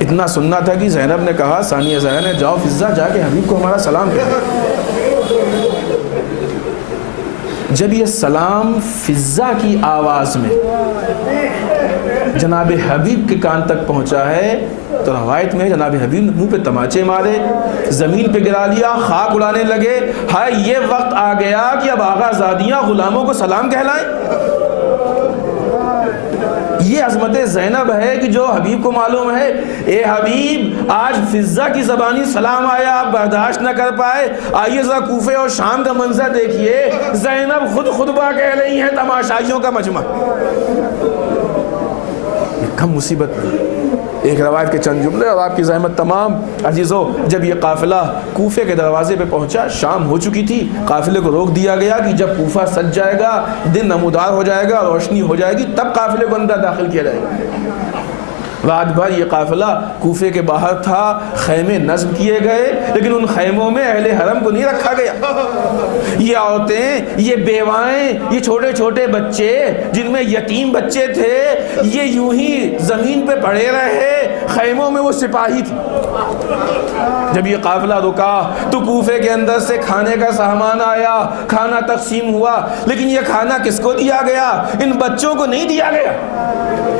اتنا سننا تھا کہ زینب نے کہا, ثانیہ زینب نے, جاؤ فضہ جا کے حبیب کو ہمارا سلام کہو. جب یہ سلام فضہ کی آواز میں جناب حبیب کے کان تک پہنچا ہے تو روایت میں جناب حبیب نے منہ پہ تماچے مارے, زمین پہ گرا لیا, خاک اڑانے لگے. ہائے یہ وقت آ گیا کہ اب آغا زادیاں غلاموں کو سلام کہلائیں. یہ عظمت زینب ہے کہ جو حبیب کو معلوم ہے, اے حبیب آج فضہ کی زبانی سلام آیا, آپ برداشت نہ کر پائے. آئیے ذرا کوفے اور شام کا منظر دیکھیے, زینب خود خطبہ کہہ رہی ہیں, تماشائیوں کا مجمع. یہ کم مصیبت نہیں. ایک روایت کے چند جملے اور آپ کی زحمت تمام. عزیزو, جب یہ قافلہ کوفے کے دروازے پہ پہنچا, شام ہو چکی تھی, قافلے کو روک دیا گیا کہ جب کوفہ سج جائے گا, دن نمودار ہو جائے گا, روشنی ہو جائے گی, تب قافلے کو اندر داخل کیا جائے گا. رات بھر یہ قافلہ کوفے کے باہر تھا, خیمے نصب کیے گئے, لیکن ان خیموں میں اہل حرم کو نہیں رکھا گیا. یہ عورتیں, یہ بیوائیں, یہ چھوٹے چھوٹے بچے جن میں یتیم بچے تھے, یہ یوں ہی زمین پہ پڑے رہے. خیموں میں وہ سپاہی تھے. جب یہ قافلہ رکا تو کوفے کے اندر سے کھانے کا سامان آیا, کھانا تقسیم ہوا, لیکن یہ کھانا کس کو دیا گیا؟ ان بچوں کو نہیں دیا گیا,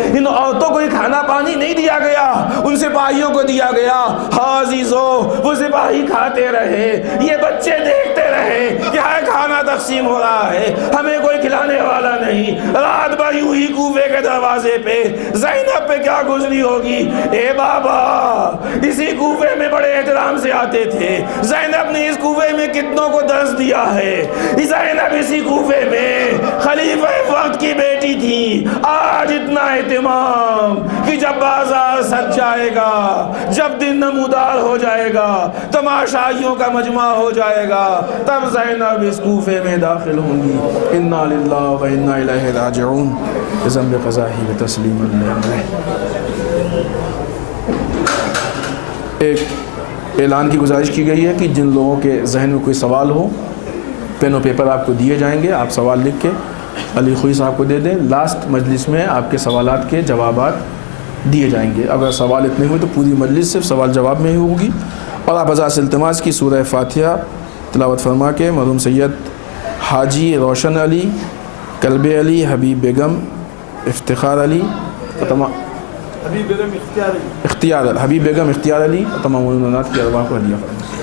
ان عورتوں کو یہ کھانا پانی نہیں دیا گیا, ان سپاہیوں کو دیا گیا. ہاں عزیزو, وہ سپاہی کھاتے رہے, یہ بچے دیکھتے رہے کہ ہائے کھانا تقسیم ہو رہا ہے, ہمیں کوئی کھلانے والا نہیں. رات بھر یوں ہی کوفے کے دروازے پہ زینب پہ کیا گزری ہوگی. اے بابا, اسی کوفے میں بڑے احترام سے آتے تھے. زینب نے اس کوفے میں کتنوں کو درس دیا ہے. زینب اسی کوفے میں خلیفہ وقت کی بیٹی تھی. آج اتنا اہتمام کہ جب بازار سج جائے گا, جب دن نمودار ہو جائے گا, تماشائیوں کا مجمع ہو جائے گا, تب زینب اس کوفے میں داخل ہوں گی. انا للہ و انا الیہ راجعون. بذنب قضاہ و تسلیم اللہ. ایک اعلان کی گزارش کی گئی ہے کہ جن لوگوں کے ذہن میں کوئی سوال ہو, پین و پیپر آپ کو دیے جائیں گے, آپ سوال لکھ کے علی خوئی صاحب کو دے دیں. لاسٹ مجلس میں آپ کے سوالات کے جوابات دیے جائیں گے. اگر سوال اتنے ہوئے تو پوری مجلس صرف سوال جواب میں ہی ہوگی. اور آپ ازاز التماس کی سورہ فاتحہ تلاوت فرما کے مرحوم سید حاجی روشن علی، کلب علی، حبیب بیگم، افتخار علی، حبیب بیگم اختیار علی، حبیب بیگم اختیار علی، تمام مولانا کی ارواح کو ہدیہ فرمائیں۔